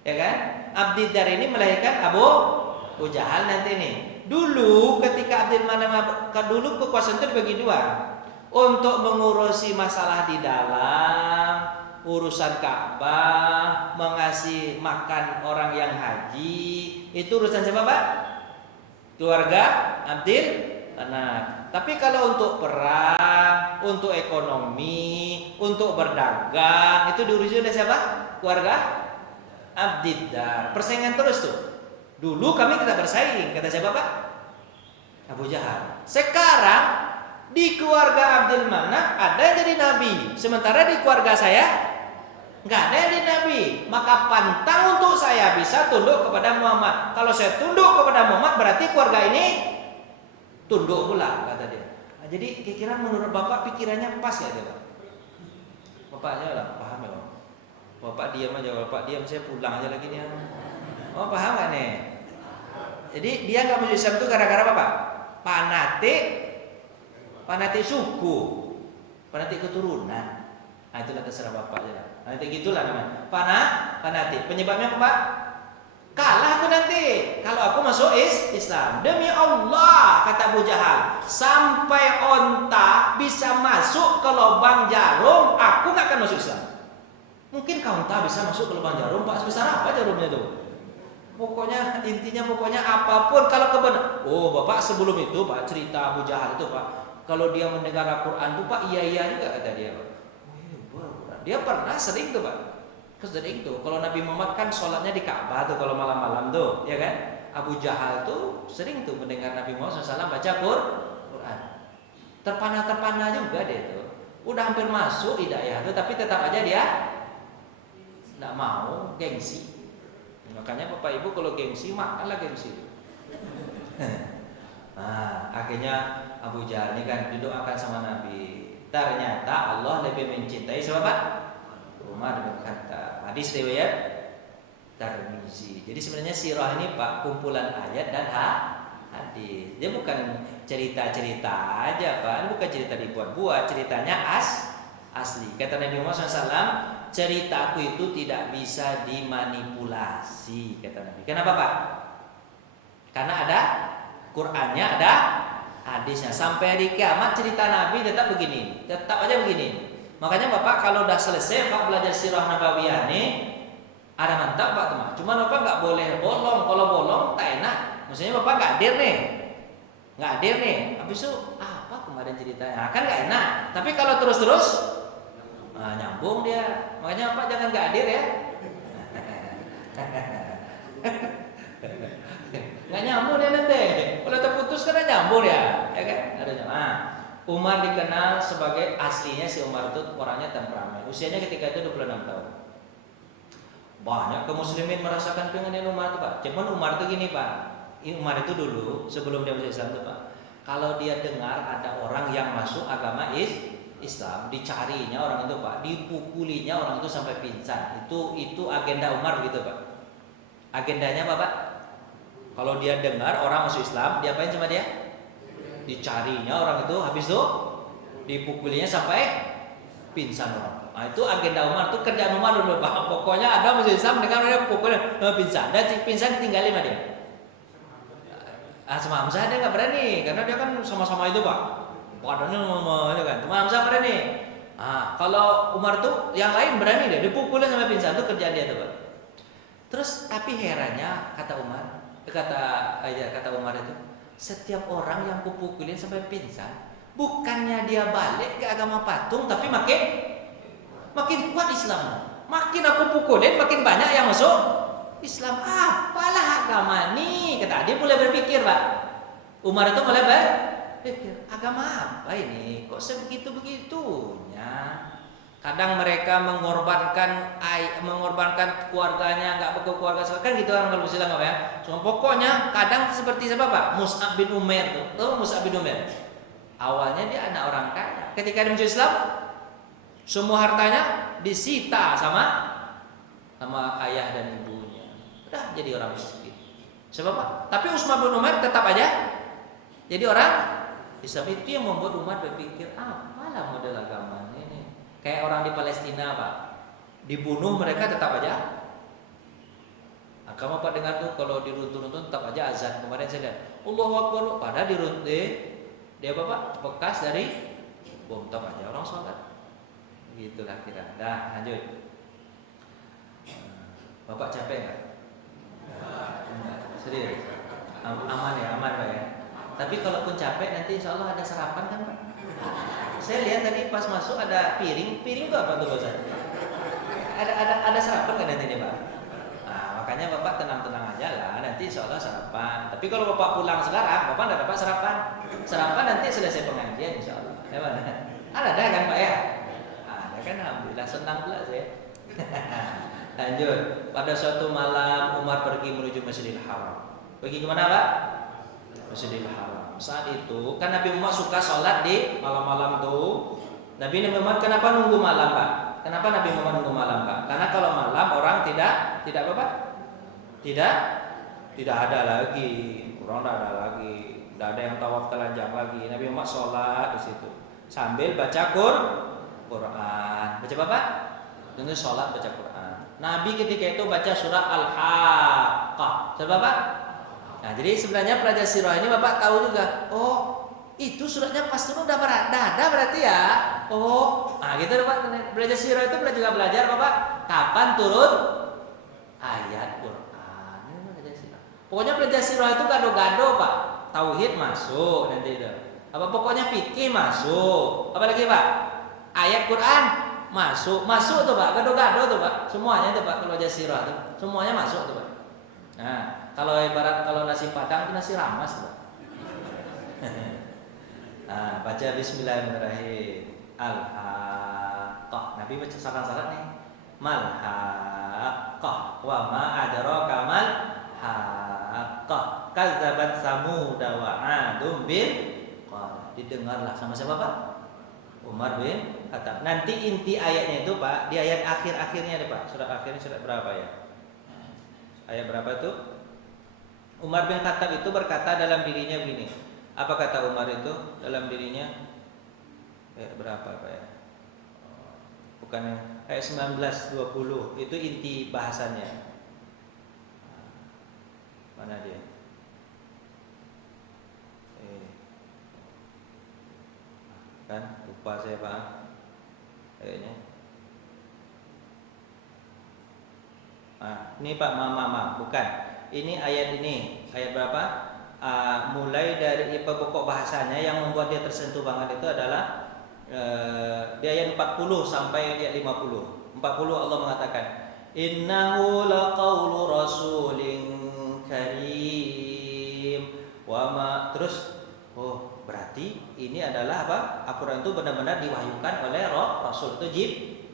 ya kan? Abdiddar ini melahirkan Abu Jahal nanti ini. Dulu ketika Abdul Manaf, dulu kekuasaan itu dibagi 2. Untuk mengurusi masalah di dalam, urusan Ka'bah, mengasih makan orang yang haji, itu urusan siapa, Pak? Keluarga Abdul Manaf. Tapi kalau untuk perang, untuk ekonomi, untuk berdagang, itu diurusi oleh siapa? Keluarga Abdiddar. Persaingan terus tuh. Dulu kami tidak bersaing, kata siapa, Pak? Abu Jahal. Sekarang di keluarga Abdul Manaf ada yang jadi nabi, sementara di keluarga saya nggak ada yang jadi nabi. Maka pantang untuk saya bisa tunduk kepada Muhammad. Kalau saya tunduk kepada Muhammad berarti keluarga ini tunduk pula, kata dia. Nah, jadi kira-kira menurut Bapak pikirannya pas ya dia, Pak? Bapaknya lah paham ya, Pak? Bapak diam aja, Bapak diam, saya pulang aja lagi nih. Oh, paham gak nih? Jadi dia nggak masuk Islam itu gara-gara apa? Fanatik suku, fanatik keturunan. Nah, itulah terserah Bapak aja. Fanatik gitulah namanya. Fanatik. Penyebabnya apa, Pak? Kalah aku nanti kalau aku masuk Islam. Demi Allah, kata Abu Jahal, sampai onta bisa masuk ke lubang jarum, aku nggak akan masuk Islam. Mungkin onta bisa masuk ke lubang jarum, Pak, sebesar apa jarumnya tuh? Pokoknya intinya apapun kalau kebenaran. Oh, Bapak sebelum itu, Pak, cerita Abu Jahal itu, Pak, kalau dia mendengar Al-Quran tuh, Pak, iya juga kata dia, Pak. Dia pernah sering tuh, Pak. Sering tuh. Kalau Nabi Muhammad kan sholatnya di Ka'bah tuh kalau malam-malam tuh, ya kan? Abu Jahal tuh sering tuh mendengar Nabi Muhammad SAW baca Quran. Terpana juga dia tuh. Udah hampir masuk hidayah tuh, tapi tetap aja dia nggak mau, gengsi. Makanya Bapak Ibu kalau gengsi, makanlah gengsi. Nah, akhirnya Abu Jahal ini kan didoakan sama Nabi. Ternyata Allah lebih mencintai siapa, Pak? Umar bin Khattab. Hadis riwayat Tirmizi. Jadi sebenarnya sirah ini, Pak, kumpulan ayat dan hadis. Dia bukan cerita-cerita aja, Pak. Bukan cerita dibuat-buat, ceritanya asli. Kata Nabi Muhammad SAW, ceritaku itu tidak bisa dimanipulasi, kata Nabi. Kenapa, Pak? Karena ada Qur'annya, ada hadisnya. Sampai hari kiamat cerita Nabi tetap begini, tetap aja begini. Makanya Bapak kalau udah selesai Pak belajar sirah nabawiyah nih, ada mantap Pak teman. Cuma Bapak nggak boleh bolong. Kalau bolong tak enak. Maksudnya Bapak nggak hadir nih. Habis itu apa kemarin ceritanya? Kan nggak enak. Tapi kalau terus nyambung dia. Makanya Bapak jangan nggak hadir ya. Nggak nyambung dia nanti. Kalau terputus kan nyambung ya kan? Ada nyambung. Umar dikenal sebagai aslinya si Umar itu orangnya temperamen. Usianya ketika itu 26 tahun. Banyak kaum muslimin merasakan pengen Umar itu, Pak. Cuman Umar itu gini, Pak. Umar itu dulu sebelum dia masuk Islam itu, Pak. Kalau dia dengar ada orang yang masuk agama Islam, dicarinya orang itu, Pak, dipukulinya orang itu sampai pingsan. Itu agenda Umar begitu, Pak. Agendanya apa, Pak? Kalau dia dengar orang masuk Islam, diapain sama dia? Dicarinya orang itu, habis itu dipukulinya sampai pingsan orang. Nah, itu agenda Umar, itu kerjaan Umar dulu, Pak. Pokoknya ada masuk Islam dengan dia pukulnya pingsan, dan pingsan ditinggalin sama dia. Sama Hamzah dia nggak berani, karena dia kan sama-sama itu, Pak. Badannya itu kan. Cuma Hamzah berani. Kalau Umar tuh yang lain berani dia dipukulin sampai pingsan, itu kerjaan dia tuh, Pak. Terus tapi herannya kata Umar itu, setiap orang yang kupukulin sampai pingsan, bukannya dia balik ke agama patung, tapi makin kuat Islam. Makin aku pukulin, makin banyak yang masuk Islam. Apalah agama nih? Kata dia mulai berpikir, Pak. Umar itu mulai berpikir, agama apa ini? Kok sebegitu-begitunya? Kadang mereka mengorbankan keluarganya, nggak pakai keluarga kan gitu orang kalau Islam apa ya. Cuma pokoknya kadang seperti siapa, Pak? Mus'ab bin Umair tuh. Mus'ab bin Umair. Awalnya dia anak orang kaya. Ketika dia masuk Islam, semua hartanya disita sama ayah dan ibunya. Udah jadi orang miskin. Siapa, Pak? Tapi Utsman bin Umair tetap aja jadi orang Islam. Itu yang membuat Umar berpikir, apalah model agama ini. Kayak orang di Palestina, Pak, dibunuh mereka tetap aja. Kamu Pak dengar tuh kalau diruntun-runtun tetap aja azan. Kemarin saya lihat Allahu Akbar, padahal diruntun dia Bapak bekas dari bom, tetap aja orang sholat. Gitulah kira. Dah lanjut. Bapak capek nggak? Serius? Aman ya, aman Pak ya. Tapi kalaupun capek nanti insya Allah ada sarapan kan, Pak? Saya lihat tadi pas masuk ada piring itu apa tuh, Bos? Ada sarapan nggak nanti nih, Pak? makanya Bapak tenang-tenang aja lah, nanti insya Allah sarapan. Tapi kalau Bapak pulang sekarang, Bapak tidak dapat sarapan. Sarapan nanti selesai pengajian insya Allah. Ada kan Pak ya? Ada kan, alhamdulillah, senang pula saya. Lanjut. Pada suatu malam Umar pergi menuju Masjidil Haram. Pergi kemana Pak? Masjidil Haram. Saat itu kan Nabi Muhammad suka sholat di malam-malam tuh. Nabi Muhammad kenapa nunggu malam Pak? Kenapa Nabi Muhammad nunggu malam Pak? Karena kalau malam orang tidak apa Pak? Tidak ada lagi. Orang tidak ada lagi. Tidak ada yang tawaf telanjang lagi. Nabi Muhammad sholat di situ sambil baca Quran. Baca apa Pak? Dengan sholat baca Quran. Nabi ketika itu baca surah Al-Haqqah. Coba Pak? Nah, jadi sebenarnya pelajar sirah ini Bapak tahu juga. Oh, itu suratnya pas turun udah ada berarti ya. Oh, nah gitu Pak. Belajar sirah itu juga belajar Bapak kapan turun ayat Quran. Pokoknya belajar sirah itu gado-gado Pak. Tauhid masuk nanti itu. Apa pokoknya fikih masuk. Apa lagi Pak? Ayat Quran masuk tuh Pak. Gado-gado tuh Pak. Semuanya tuh Pak kalau belajar sirah tuh. Semuanya masuk tuh Pak. Nah, kalau nasi Padang itu nasi ramas tuh Pak. Nah, baca bismillahirrahmanirrahim. Al-Haqqah. Nabi baca salat nih. Mal-Haqqah wa ma adraka mal Haqqah. Kazzabat Samud wa 'adun bil qamar. Didengarlah sama siapa Pak? Umar bin Khattab. Nanti inti ayatnya itu Pak, di ayat akhir-akhirnya deh Pak. Surat akhirnya surat berapa ya? Ayat berapa itu? Umar bin Khattab itu berkata dalam dirinya begini. Apa kata Umar itu dalam dirinya? Ayat berapa Pak ya? Bukan yang ayat 19-20. Itu inti bahasannya. Mana dia? Kan lupa saya Pak. Kayaknya. Ini Pak, maaf, bukan. Ini ayat berapa? Mulai dari pokok bahasanya yang membuat dia tersentuh banget itu adalah di ayat 40 sampai ayat 50. 40 Allah mengatakan, innahu laqaulu rasulin karim wa ma, terus berarti ini adalah apa? Al-Quran itu benar-benar diwahyukan oleh Rasul itu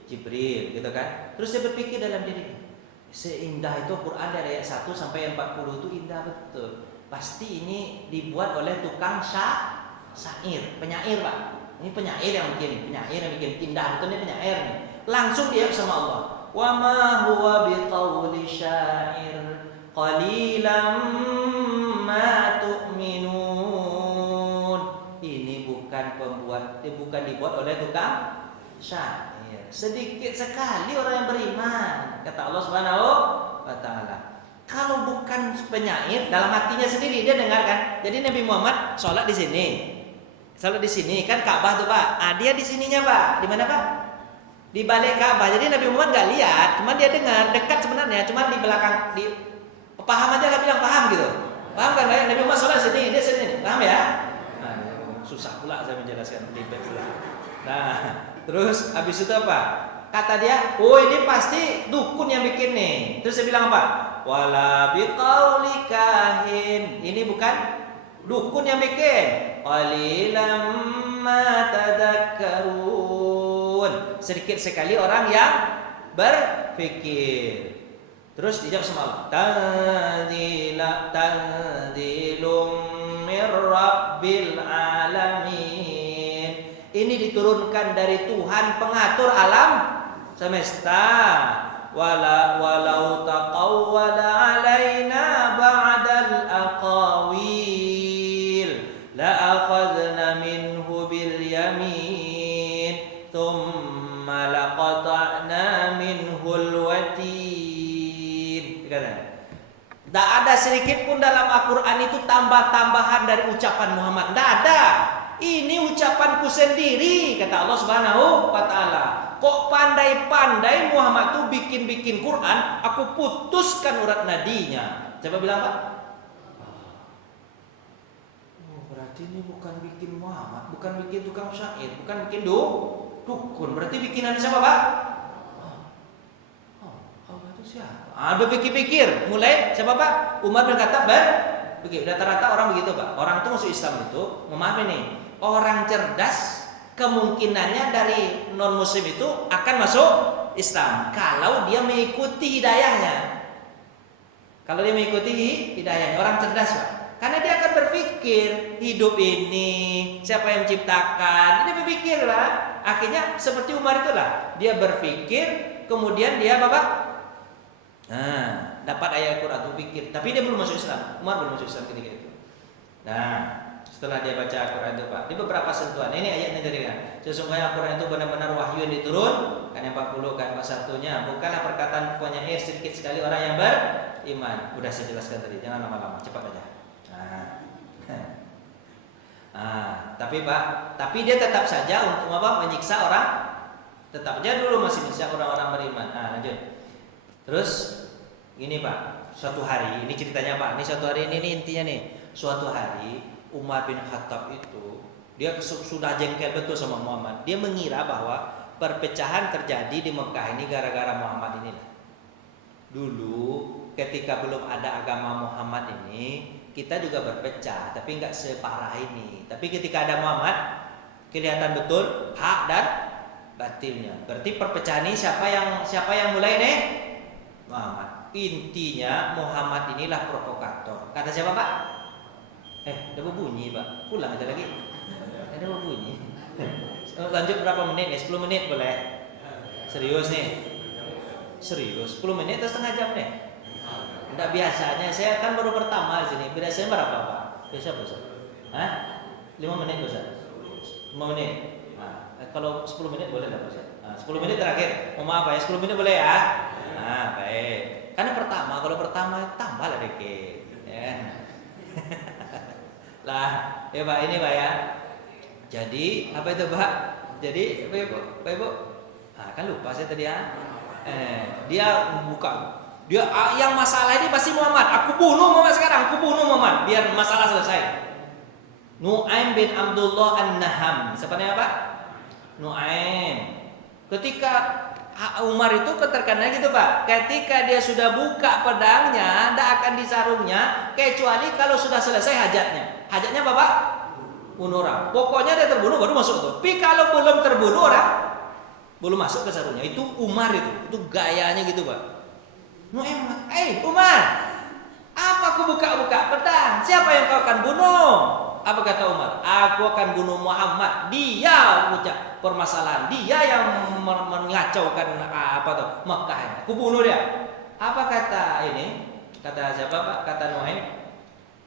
Jibril gitu kan. Terus dia berpikir dalam diri, seindah itu Quran dari ayat 1 sampai 40 itu indah betul. Pasti ini dibuat oleh tukang syair, penyair Pak. Ini penyair yang bikin indah betul, ini penyair nih. Langsung dia sama Allah. Wa ma huwa biqauli syair qalilam ma tu'minun. Ini bukan dibuat oleh tukang syair. Sedikit sekali orang yang beriman, kata Allah Subhanahu wa taala. Kalau bukan penyair, dalam hatinya sendiri dia dengarkan. Jadi Nabi Muhammad sholat di sini. Sholat di sini kan Ka'bah tuh Pak. Dia di sininya Pak. Di mana Pak? Di balik Ka'bah. Jadi Nabi Muhammad nggak lihat, cuma dia dengar, dekat sebenarnya, cuma di belakang, di paham aja lah, bilang paham gitu. Paham kan Pak? Nabi Muhammad sholat sini, dia sini. Paham ya? Nah, susah pula saya menjelaskan ribet pula. Nah, terus habis itu apa? Kata dia, oh ini pasti dukun yang bikin nih. Terus saya bilang apa? Wala biqauli kahin. Ini bukan dukun yang bikin. Qalilam ma tadakkarun. Sedikit sekali orang yang berpikir. Terus dijawab sama Allah, tanzilum mir rabbil alamin. Ini diturunkan dari Tuhan pengatur alam semesta. Walau taqawwala alaina ba'dal aqawil la akhadna minhu bil yamin thumma laqata'na minhu al watin. Tidak ada sedikit pun dalam Al-Quran itu tambah-tambahan dari ucapan Muhammad. Tidak ada. Ini ucapanku sendiri, kata Allah Subhanahu wa taala. Kok pandai-pandai Muhammad tuh bikin-bikin Quran, aku putuskan urat nadinya. Coba bilang Pak. Oh, berarti ini bukan bikin Muhammad, bukan bikin tukang syair, bukan bikin dukun. Berarti bikinan siapa Pak? Allah itu itu siapa? Berpikir-pikir, mulai siapa Pak? Umar bin Khattab begitu. Rata-rata orang begitu Pak. Orang itu masuk Islam itu, maaf ini, orang cerdas kemungkinannya dari non Muslim itu akan masuk Islam kalau dia mengikuti hidayahnya. Kalau dia mengikuti hidayahnya, orang cerdas Pak. Karena dia akan berpikir hidup ini siapa yang menciptakan. Dia berpikir lah. Akhirnya seperti Umar itulah. Dia berpikir, kemudian dia Bapak dapat ayat Quran itu pikir. Tapi dia belum masuk Islam. Umar belum masuk Islam ketika itu. Nah, setelah dia baca Al-Quran itu Pak, di beberapa sentuhan. Ini ayatnya tadi kan. Sesungguhnya Al-Quran itu benar-benar wahyu yang diturun. Kan yang 40 kan 41-nya. Bukanlah perkataan pokoknya sedikit sekali orang yang beriman. Udah saya jelaskan tadi. Jangan lama-lama, cepat aja. Tapi Pak, tapi dia tetap saja untuk apa? Menyiksa orang. Tetap aja dulu masih menyiksa orang-orang beriman. Lanjut. Terus ini Pak, suatu hari ini ceritanya Pak. Ini suatu hari ini intinya nih. Suatu hari Umar bin Khattab itu dia sudah jengkel betul sama Muhammad. Dia mengira bahwa perpecahan terjadi di Mekah ini gara-gara Muhammad ini. Dulu ketika belum ada agama Muhammad ini, kita juga berpecah, tapi nggak separah ini. Tapi ketika ada Muhammad, kelihatan betul hak dan batilnya. Berarti perpecahan ini siapa yang mulai nih? Muhammad. Intinya Muhammad inilah provokator. Kata siapa Pak? Ada bunyi Pak. Pulang aja lagi. Ada bunyi. Lanjut berapa menit nih? 10 menit boleh? Serius nih? Serius? 10 menit atau setengah jam nih? Tidak biasanya, saya kan baru pertama di sini. Biasanya berapa Pak? Biasa 5 menit Ustaz? 5 menit. Kalau 10 menit boleh nggak Ustaz? 10 menit terakhir. Maaf ya, 10 menit boleh ya? Baik. Karena kalau pertama tambah lah dikit. Ya. Lah, ya Pak ini Pak ya. Jadi apa itu Pak? Jadi Pak Ibu? Kan lupa saya tadi ya. Dia buka. Dia yang masalah ini pasti Muhammad. Aku bunuh Muhammad sekarang. Aku bunuh Muhammad biar masalah selesai. Nu'aim bin Abdullah An-Naham. Siapa namanya Pak? Nu'aim. Ketika Umar itu terkenal gitu Pak. Ketika dia sudah buka pedangnya, tidak akan disarungnya kecuali kalau sudah selesai hajatnya. Hajatnya apa Pak? Bunuh orang. Pokoknya dia terbunuh baru masuk tuh. Tapi kalau belum terbunuh orang belum masuk ke sarungnya. Itu Umar itu gayanya gitu Pak. Umar, apa aku buka-buka pedang? Siapa yang kau akan bunuh? Apa kata Umar? Aku akan bunuh Muhammad. Dia ucap permasalahan. Dia yang mengacaukan Mekah. Aku bunuh dia. Apa kata ini? Kata siapa Pak? Kata Nuaim.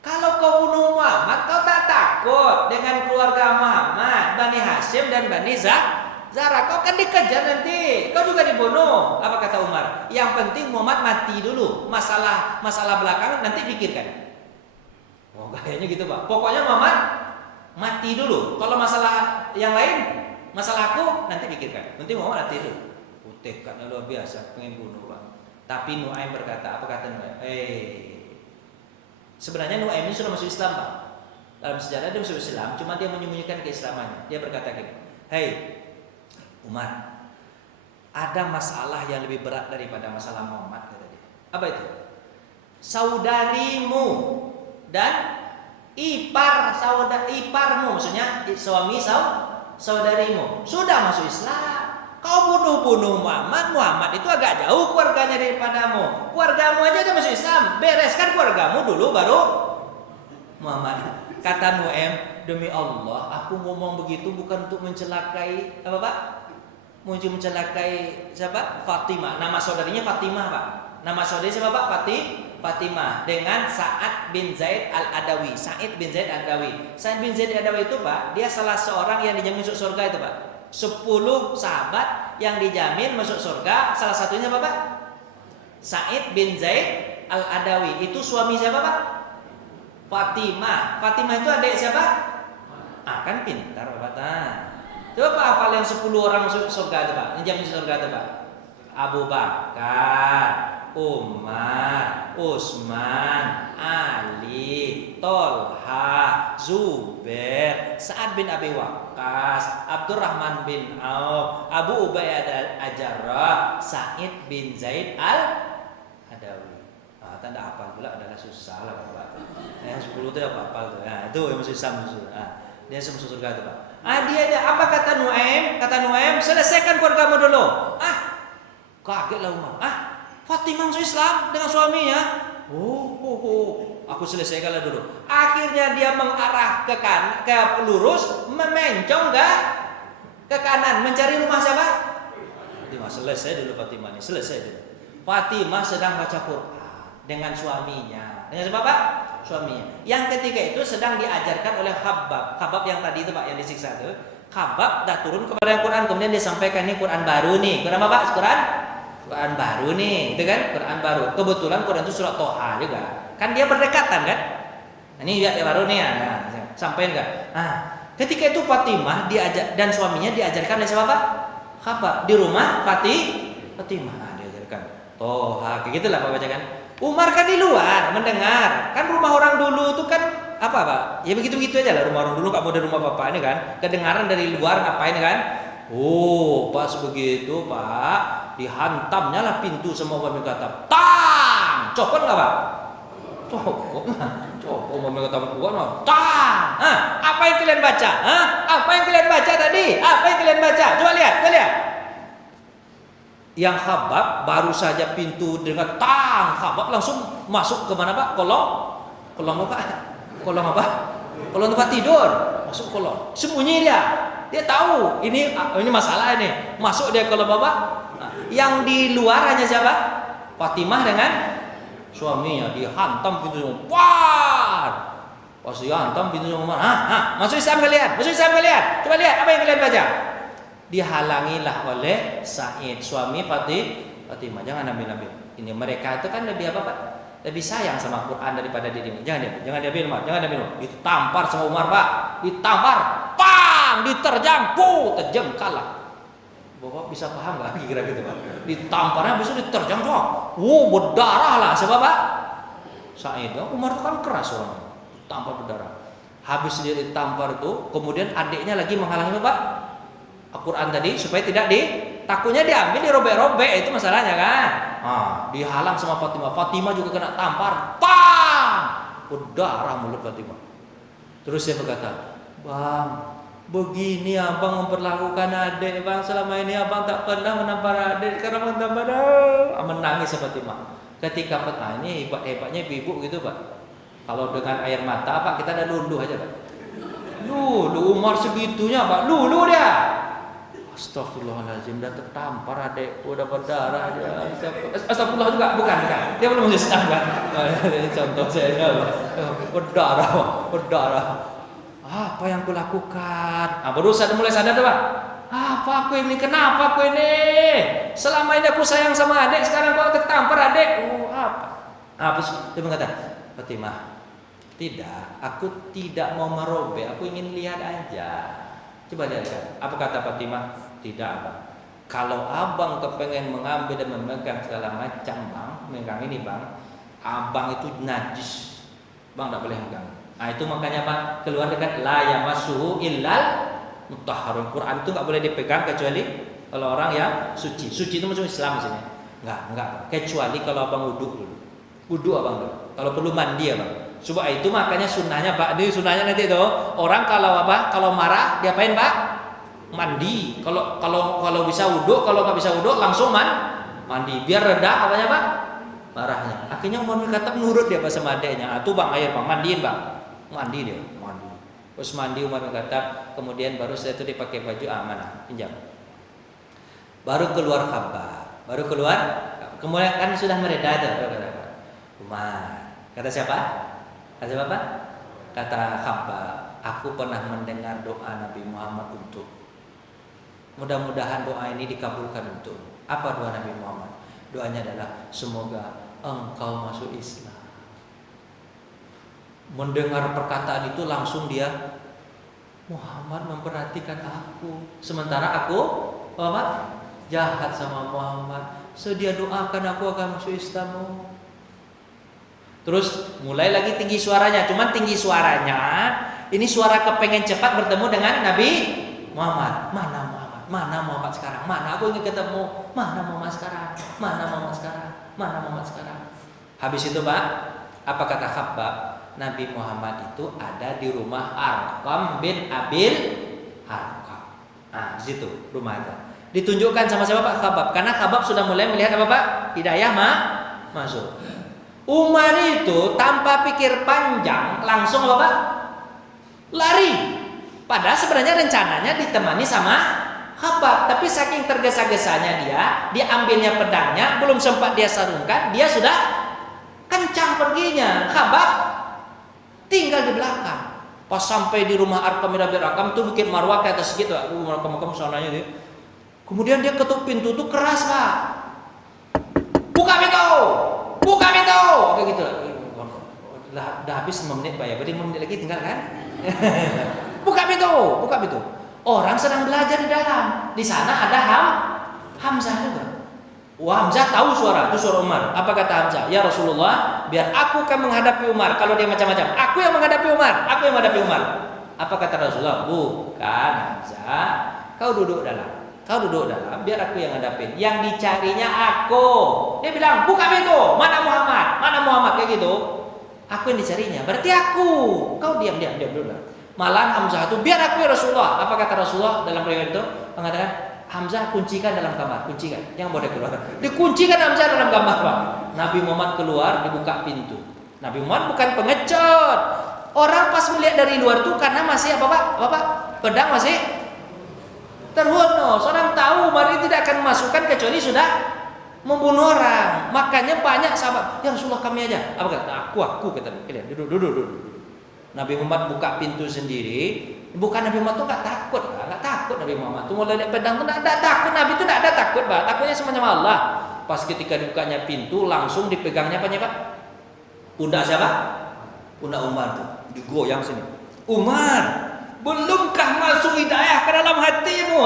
Kalau kau bunuh Muhammad, kau tak takut dengan keluarga Muhammad, Bani Hashim dan Bani Zara, kau kan dikejar nanti, kau juga dibunuh. Apa kata Umar? Yang penting Muhammad mati dulu. Masalah belakangan nanti pikirkan. Kayaknya gitu Pak. Pokoknya Muhammad mati dulu. Kalau masalah yang lain, masalah aku nanti pikirkan. Nanti Muhammad mati dulu. Tekadnya luar biasa, pengen bunuh Pak. Tapi Nuaim berkata, apa kata Nuaim? Sebenarnya Nuaim ini sudah masuk Islam Pak. Dalam sejarah dia masuk Islam, cuma dia menyembunyikan keislamannya. Dia berkata gini, Umar, ada masalah yang lebih berat daripada masalah Muhammad kata dia. Apa itu? Saudarimu dan iparmu, maksudnya suami saudarimu sudah masuk Islam. Kau bunuh Muhammad itu agak jauh keluarganya daripadamu. Keluargamu aja udah masuk Islam. Bereskan keluargamu dulu baru Muhammad. Kata Nuaim, demi Allah, aku ngomong begitu bukan untuk mencelakai apa Pak? Mencelakai siapa? Fatimah. Nama saudarinya Fatimah Pak. Nama saudari siapa Pak? Fatimah dengan Sa'ad bin Zaid Al-Adawi. Sa'id bin Zaid Al-Adawi. Sa'id bin Zaid Al-Adawi itu Pak, dia salah seorang yang dijamin masuk surga itu Pak. 10 sahabat yang dijamin masuk surga. Salah satunya apa Pak? Sa'id bin Zaid Al-Adawi. Itu suami siapa Pak? Fatimah. Fatimah itu adik siapa? Kan pintar Bapak. Coba Pak hafal yang 10 orang masuk surga itu Pak. Yang jamin surga itu Pak. Abu Bakar, Umar, Utsman, Ali, Tolha, Zubair, Sa'ad bin Abi Waqqas, Abdurrahman bin Auf, Abu Ubaidah al-Jarrah, Sa'id bin Zaid tanda apa pula adalah susah lah Pak. Yang 10 itu apa apa tuh. Nah, itu yang susah musuh. Dia masuk surga itu Pak. Dia apa kata Nuaim? Kata Nuaim, selesaikan keluargamu dulu. Kagetlah Umar. Fatimah masuk Islam dengan suaminya. Aku selesaikanlah dulu. Akhirnya dia mengarah ke kanan, ke lurus, memencong ke kanan, mencari rumah siapa? Fatimah. Selesai dulu Fatimah ini, selesai dulu. Fatimah sedang baca Quran dengan suaminya. Dengan siapa Pak? Suaminya. Yang ketiga itu sedang diajarkan oleh Khabbab. Khabbab yang tadi itu Pak, yang disiksa itu. Khabbab dah turun kepada Quran, kemudian dia sampaikan ini Quran baru nih. Quran apa Pak? Quran baru nih, itu kan Quran baru. Kebetulan Quran itu surat Toha juga. Kan dia berdekatan kan? Ini dia baru nih sampaikan enggak? Ketika itu Fatimah diajak dan suaminya diajarkan oleh siapa Pak? Khabbab di rumah Fatimah diajarkan. Toha, kayak gitulah Pak bacakan. Umar kan di luar mendengar. Kan rumah orang dulu itu kan apa Pak? Ya begitu-begitu aja lah rumah orang dulu, enggak mau dari rumah Bapak ini kan. Kedengaran dari luar ngapain kan? Pas begitu Pak, dihantamnya lah pintu sama Umar bin Khattab. Tang! Copot enggak Pak? Copot Umar bin Khattab kuat mah. Tang! Apa yang kalian baca? Apa yang kalian baca tadi? Apa yang kalian baca? Coba lihat. Yang Khabbab baru saja pintu dengan tang, Khabbab langsung masuk ke mana Pak? Kolong apa? Kolong apa? Kolong tempat tidur. Masuk kolong. Sembunyi dia. Dia tahu ini masalah ini. Masuk dia kolong Bapak. Yang di luar hanya siapa? Fatimah dengan suaminya. Dihantam pintu semua. Wah! Pas dihantam pintu semua. Masuk Islam kalian. Coba lihat apa yang kalian baca. Dihalangilah oleh Sa'id, suami Fatimah. Jangan ambil. Ini mereka itu kan lebih apa Pak? Lebih sayang sama Quran daripada dirimu. Jangan diambil Pak. Ditampar sama Umar Pak. Ditampar, pang, diterjang, terjengkal lah. Bapak bisa paham nggak kira gitu Pak? Ditamparnya habis itu diterjang doang. Berdarah lah siapa Pak? Sa'id. Umar itu kan keras orangnya. Tampar berdarah. Habis dia ditampar itu, kemudian adiknya lagi menghalangi Pak Al-Quran tadi supaya tidak takutnya diambil, dirobek-robek, itu masalahnya kan. Dihalang sama Fatimah juga kena tampar, berdarah mulut Fatimah. Terus dia berkata, Bang, begini abang memperlakukan adik Bang, selama ini abang tak pernah menampar adik, karena abang menangis Fatimah. Ketika ini hebat-hebatnya ibu gitu Pak. Kalau dengan air mata Pak, kita ada luluh aja Pak. Luluh Umar segitunya Pak, luluh dia. Astagfirullahaladzim, dah tertampar adekku, udah berdarah dia. Astagfirullah juga, bukan. Dia belum Islam kan? Ini contoh saya berdarah. Apa yang kulakukan? Baru mulai sadar tuh Pak. Apa aku ini? Kenapa aku ini? Selama ini aku sayang sama adek, sekarang kok tertampar adek. Apa sih? Dia berkata, Fatimah, tidak, aku tidak mau merobek, aku ingin lihat aja. Coba lihat, apa kata Fatimah? Tidak Abang. Kalau Abang kepengen mengambil dan memegang segala macam Bang, memegang ini Bang, Abang itu najis, Bang tidak boleh megang. Itu makanya Pak keluar dekat la yamassuhu illal mutahharun. Quran itu nggak boleh dipegang kecuali kalau orang yang suci. Suci itu masuk Islam sini. Enggak. Kecuali kalau Abang wudhu Abang dulu. Kalau perlu mandi Abang. Coba itu makanya sunnahnya Pak. Ini sunnahnya nanti itu orang kalau marah diapain Pak? Mandi. Kalau bisa wudhu, kalau nggak bisa wudhu langsung mandi. Biar reda apanya Pak? Marahnya. Akhirnya Umar bin Khattab nurut dia sama adeknya. Tuh Bang air Bang, mandiin Bang. Mandi dia. Terus mandi Umar bin Khattab. Kemudian baru setelah itu dipakai baju amanah, pinjam. Baru keluar Khabbab. Kemudian kan sudah mereda tuh. Umar. Kata siapa? Kata siapa? Kata Khabbab, aku pernah mendengar doa Nabi Muhammad untuk. Mudah-mudahan doa ini dikabulkan untuk. Apa doa Nabi Muhammad? Doanya adalah semoga engkau masuk Islam. Mendengar perkataan itu langsung dia, Muhammad memperhatikan aku, sementara aku jahat sama Muhammad. Dia doakan aku akan masuk Islam. Terus mulai lagi tinggi suaranya. Cuman tinggi suaranya ini suara kepengen cepat bertemu dengan Nabi Muhammad. Mana Muhammad sekarang? Mana aku ingin ketemu? Mana Muhammad sekarang? Habis itu Pak, apa kata Khabbab? Nabi Muhammad itu ada di rumah Arqam bin Abil Arqam. Nah, di situ rumah itu. Ditunjukkan sama siapa Pak? Khabbab. Karena Khabbab sudah mulai melihat apa Pak? Hidayah masuk. Umar itu tanpa pikir panjang langsung apa Pak? Lari. Padahal sebenarnya rencananya ditemani sama Khabbab, tapi saking tergesa-gesanya dia ambilnya pedangnya, belum sempat dia sarungkan, dia sudah kencang perginya. Khabbab tinggal di belakang. Pas sampai di rumah Arqam bin Abil Arqam itu Bukit Marwah ke atas gitu, rumah Arqam sananya dia. Kemudian dia ketuk pintu itu keras Pak. Buka pintu, buka pintu, kayak gitu. Udah habis 5 menit Pak ya, berarti 5 menit lagi tinggal kan? Buka pintu, buka pintu. Orang sedang belajar di dalam. Di sana ada Hamzah juga. Wah, Hamzah tahu suara, itu suara Umar. Apa kata Hamzah? Ya Rasulullah, biar aku kan menghadapi Umar. Kalau dia macam-macam, aku yang menghadapi Umar. Aku yang menghadapi Umar. Apa kata Rasulullah? Bukan Hamzah, kau duduk dalam. Kau duduk dalam, biar aku yang hadapin. Yang dicarinya aku. Dia bilang, buka pintu. Mana Muhammad? Mana Muhammad? Kayak gitu. Aku yang dicarinya. Berarti aku. Kau diam dulu. Malahan Hamzah itu, biar aku ya Rasulullah. Apa kata Rasulullah dalam riwayat itu? Mengatakan, Hamzah kuncikan dalam kamar. Kuncikan. Jangan boleh keluar. Dikuncikan Hamzah dalam kamar Pak. Nabi Muhammad keluar, dibuka pintu. Nabi Muhammad bukan pengecut. Orang pas melihat dari luar tuh karena masih apa Pak? Bapak, pedang masih terhunus. Orang tahu Umar ini tidak akan masukkan kecuali sudah membunuh orang. Makanya banyak sahabat, ya Rasulullah kami aja. Apa kata? Aku kata. Duduk. Nabi Muhammad buka pintu sendiri. Bukan Nabi Muhammad tuh nggak takut Nabi Muhammad tuh mulai lihat pedang tuh nggak takut. Nabi tuh nggak ada takut Pak. Takutnya semuanya Allah. Pas ketika dibukanya pintu langsung dipegangnya apa Pak? Pundak siapa? Pundak Umar tuh digoyang sini. Umar, belumkah masuk hidayah ke dalam hatimu?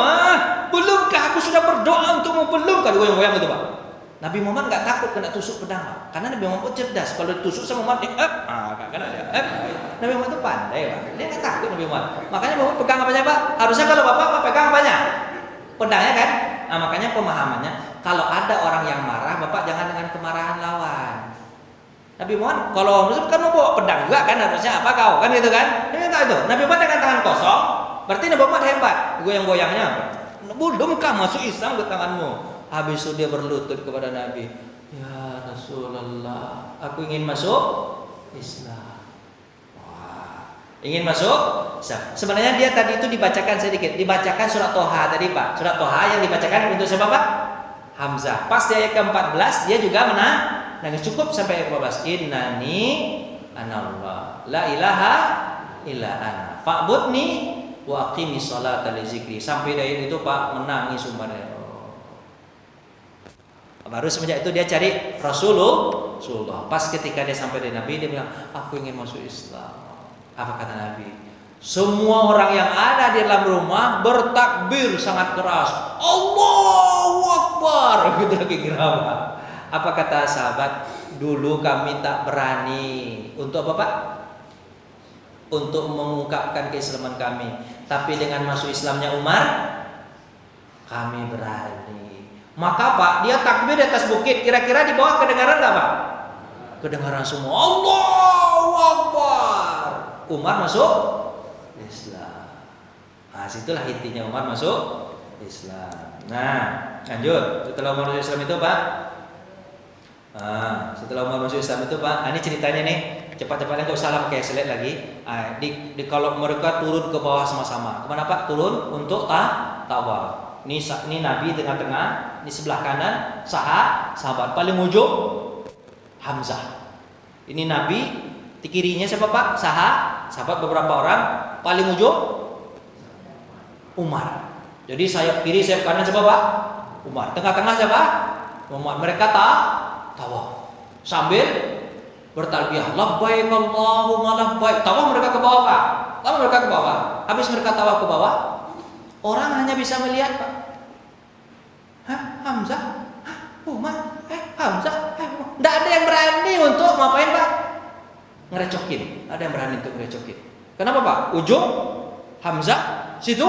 Belumkah aku sudah berdoa untukmu? Belumkah? Goyang-goyang gitu Pak. Nabi Muhammad nggak takut kena tusuk pedang Pak. Karena Nabi Muhammad cerdas. Kalau ditusuk sama Umar, Nabi Muhammad itu pandai Pak. Dia nggak takut Nabi Muhammad. Makanya Muhammad pegang apanya Pak? Harusnya kalau Bapak pegang apanya? Pedangnya kan? Nah, makanya pemahamannya, kalau ada orang yang marah, Bapak jangan dengan kemarahan lawan. Nabi Muhammad kalau musuh kan mau bawa pedang juga kan, harusnya apa kau kan gitu kan? Dia minta itu. Nabi Muhammad dengan tangan kosong, berarti Nabi Muhammad hebat. Goyang-goyangnya, belumkah masuk Islam ke tanganmu? Habis itu dia berlutut kepada Nabi. Ya Rasulullah, aku ingin masuk Islam. Wah, ingin masuk Islam. Sebenarnya dia tadi itu dibacakan sedikit, dibacakan surat Toha tadi Pak. Surat Toha yang dibacakan untuk siapa Pak? Hamzah. Pas di ayat ke-14 dia juga nangis cukup sampai ayat ke-14. Innani anallah, la ilaha illa ana. Fa'budni wa aqimis sholata li zikri. Sampai dari itu Pak menangis Umar. Baru semenjak itu dia cari Rasulullah. Pas ketika dia sampai di Nabi, dia bilang, aku ingin masuk Islam. Apa kata Nabi? Semua orang yang ada di dalam rumah bertakbir sangat keras. Allahu Akbar. Gitu lagi kira apa kata sahabat? Dulu kami tak berani. Untuk apa Pak? Untuk mengungkapkan keislaman kami. Tapi dengan masuk Islamnya Umar, kami berani. Maka Pak, dia takbir di atas bukit. Kira-kira di bawah kedengaran nggak Pak? Kedengaran semua. Allahu Akbar. Umar masuk Islam. Nah, situlah intinya Umar masuk Islam. Nah, lanjut. Setelah Umar masuk Islam itu Pak. Setelah Umar masuk Islam itu Pak, ini ceritanya nih. Cepat-cepatnya nggak usah lah pakai slide lagi. Kalau mereka turun ke bawah sama-sama. Kemana Pak? Turun untuk tawaf. Ini Nabi tengah-tengah, di sebelah kanan sahabat paling ujung Hamzah. Ini Nabi, di kirinya siapa Pak? Sahabat beberapa orang, paling ujung Umar. Jadi sayap kiri, sayap kanan siapa Pak? Umar. Tengah-tengah siapa? Umar. Mereka tawaf sambil bertalbiyah. Labbaik Allahumma labbaik. Tawaf mereka ke bawah Pak. Tawaf mereka ke bawah. Habis mereka tawaf ke bawah, orang hanya bisa melihat Pak. Hamzah? Umar? Hamzah? Nggak ada yang berani untuk ngapain Pak? Ngerecokin. Ada yang berani untuk ngerecokin. Kenapa Pak? Ujung Hamzah, situ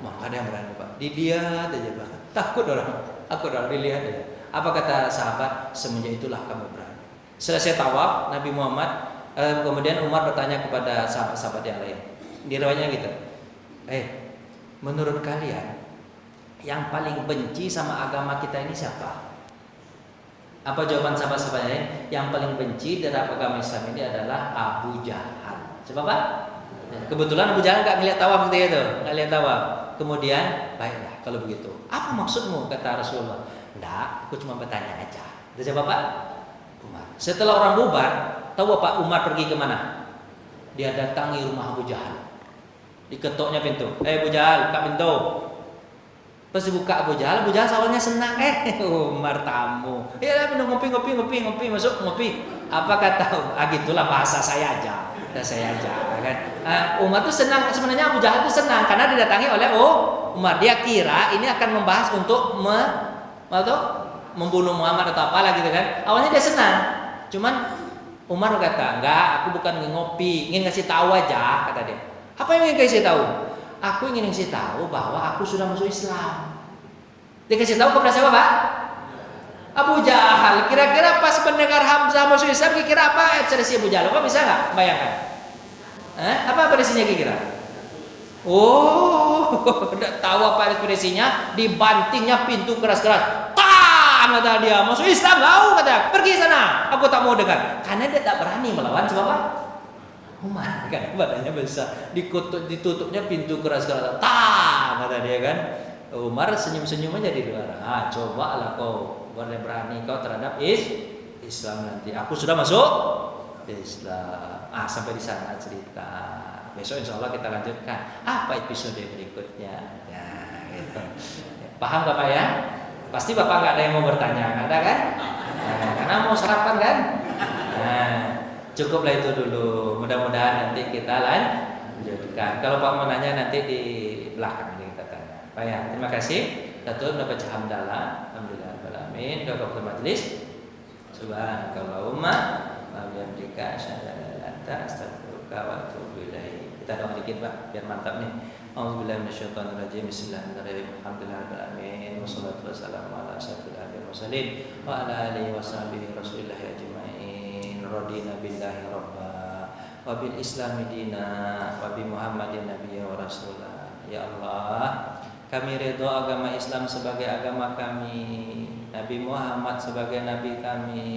nggak ada yang berani Pak. Dilihat aja Pak. Takut orang dilihat aja. Apa kata sahabat? Semenjak itulah kamu berani. Selesai tawaf, Nabi Muhammad kemudian Umar bertanya kepada sahabat-sahabat yang lain. Di riwayatnya gitu. Menurut kalian yang paling benci sama agama kita ini siapa? Apa jawaban sahabat-sahabatnya? Yang paling benci terhadap agama Islam ini adalah Abu Jahal. Coba Pak? Kebetulan Abu Jahal nggak ngeliat tawaf gitu ya tuh, nggak lihat tawaf. Kemudian, baiklah kalau begitu. Apa maksudmu? Kata Rasulullah. Enggak, aku cuma bertanya aja. Itu siapa Pak? Umar. Setelah orang bubar, tahu Pak Umar pergi kemana? Dia datangi rumah Abu Jahal. Diketoknya pintu. Abu Jahal, buka pintu. Pas dibuka Abu Jahal awalnya senang. Umar tamu. Ya minum ngopi, masuk ngopi. Apa kata? Gitulah bahasa saya aja. Kan? Umar tuh senang. Sebenarnya Abu Jahal tuh senang karena didatangi oleh Umar. Dia kira ini akan membahas untuk membunuh Muhammad atau apalah gitu kan. Awalnya dia senang. Cuman Umar kata, enggak, aku bukan ngopi, ingin ngasih tahu aja, kata dia. Apa yang ingin kasih tahu? Aku ingin ngasih tahu bahwa aku sudah masuk Islam. Dia kasih tahu kepada siapa, Pak? Abu Jahal. Kira-kira pas mendengar Hamzah masuk Islam, kira-kira apa ekspresi Abu Jahal? Apa bisa nggak bayangkan? Apa ekspresinya kira-kira? Udah tahu apa ekspresinya? Dibantingnya pintu keras-keras. Kata dia, masuk Islam kau, kata, pergi sana, aku tak mau dengar. Karena dia tak berani melawan siapa? Umar, kan badannya besar, ditutupnya pintu keras-keras. Kata dia kan. Umar senyum-senyum aja di luar. Cobalah kau berani kau terhadap Islam nanti. Aku sudah masuk Islam. Sampai di sana cerita. Besok insya Allah kita lanjutkan. Apa episode berikutnya? Ya, gitu. Paham gak Pak ya? Pasti Bapak nggak ada yang mau bertanya, nggak ada kan? Karena mau sarapan kan? Cukuplah itu dulu. Mudah-mudahan nanti kita lanjutkan. Kalau Pak mau nanya nanti di belakang ini kita tanya. Pak ya, terima kasih. Datuk membaca hamdalah. Alhamdulillahirobbilalamin. Doa kepada majelis. Subhanakallahumma wa bihamdika asyhadu an la ilaha illa anta astaghfiruka wa atubu ilaik. Kita doa dikit Pak, biar mantap nih. A'udzubillahi minasyaitonirrajim. Bismillahirrahmanirrahim. Alhamdulillahirabbil wassalatu wassalamu ala asyrofil anbiya'i wal mursalin wa ala alihi washabihi rasulillah ajmain. Radina billahi rabba wa bil islami dina wa bi Muhammadin nabiyya wa rasulah. Ya Allah, kami ridha agama Islam sebagai agama kami, Nabi Muhammad sebagai nabi kami,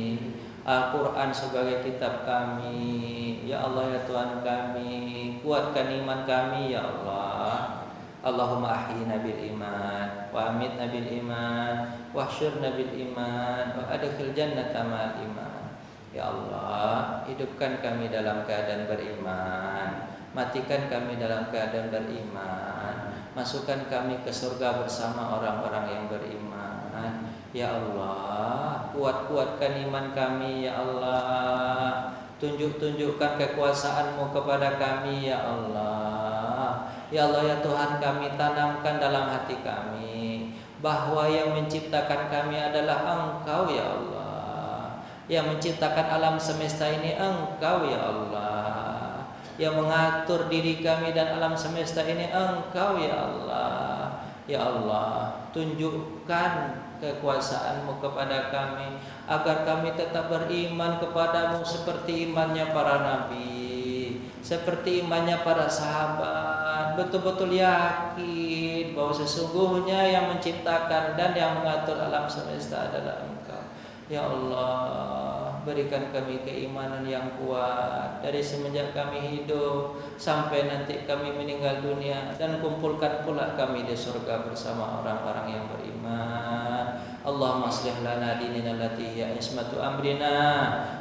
Al-Quran sebagai kitab kami. Ya Allah ya Tuhan kami, kuatkan iman kami ya Allah. Allahumma ahyina bil iman wa amitna bil iman wa hsyurna bil iman wa adkhil jannata ma'al iman. Ya Allah, hidupkan kami dalam keadaan beriman, matikan kami dalam keadaan beriman, masukkan kami ke surga bersama orang-orang yang beriman. Ya Allah, kuatkan iman kami ya Allah. Tunjukkan kekuasaan-Mu kepada kami ya Allah. Ya Allah ya Tuhan kami, tanamkan dalam hati kami bahwa yang menciptakan kami adalah Engkau ya Allah. Yang menciptakan alam semesta ini Engkau ya Allah. Yang mengatur diri kami dan alam semesta ini Engkau ya Allah. Ya Allah, tunjukkan kekuasaan-Mu kepada kami agar kami tetap beriman kepadamu seperti imannya para nabi, seperti imannya para sahabat. Betul-betul yakin bahwa sesungguhnya yang menciptakan dan yang mengatur alam semesta adalah Engkau. Ya Allah, berikan kami keimanan yang kuat dari semenjak kami hidup sampai nanti kami meninggal dunia, dan kumpulkan pula kami di surga bersama orang-orang yang beriman. Allahumma aslih lana dinina allati hiya ismatu amrina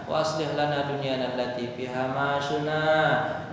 wa aslih lana dunyana allati fiha ma'ashuna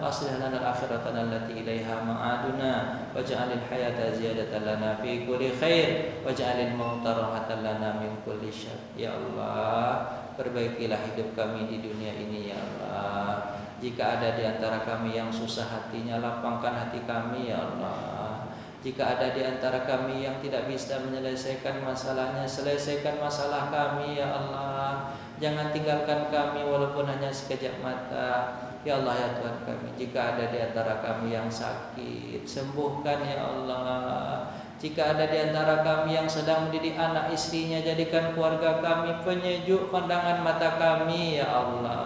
wa aslih lana al-akhiratana allati ilaiha ma'aduna waj'alil hayata ziyadatan lana fi kulli khair waj'alil mauta rahatan lana min kulli syarr. Ya Allah, perbaikilah hidup kami di dunia ini ya Allah. Jika ada di antara kami yang susah hatinya, lapangkan hati kami ya Allah. Jika ada di antara kami yang tidak bisa menyelesaikan masalahnya, selesaikan masalah kami ya Allah. Jangan tinggalkan kami walaupun hanya sekejap mata. Ya Allah ya Tuhan kami, jika ada di antara kami yang sakit, sembuhkan ya Allah. Jika ada di antara kami yang sedang mendidik anak istrinya, jadikan keluarga kami penyejuk pandangan mata kami ya Allah.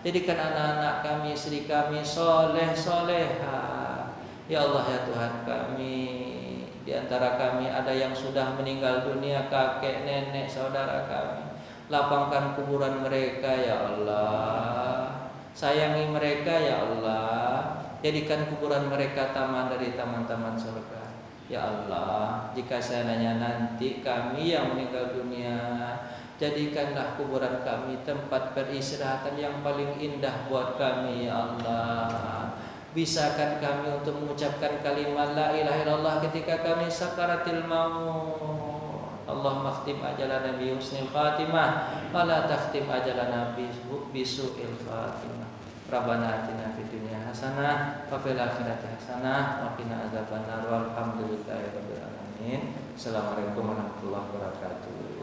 Jadikan anak-anak kami, istri kami soleh soleha ya Allah ya Tuhan kami. Di antara kami ada yang sudah meninggal dunia, kakek, nenek, saudara kami. Lapangkan kuburan mereka ya Allah. Sayangi mereka ya Allah. Jadikan kuburan mereka taman dari taman-taman surga ya Allah. Jika seandainya nanti kami yang meninggal dunia, jadikanlah kuburan kami tempat peristirahatan yang paling indah buat kami ya Allah. Bisakan kami untuk mengucapkan kalimat la ilaha illallah ketika kami sakaratil maut. Allahumma khtim ajalana bi husnil khatimah wa la takhtim ajalana bi su'il khatimah. Rabbana atina fid dunya hasanah wa fil akhirati hasanah wa qina adzabannar. Walhamdulillahirabbil alamin. Assalamualaikum warahmatullahi wabarakatuh.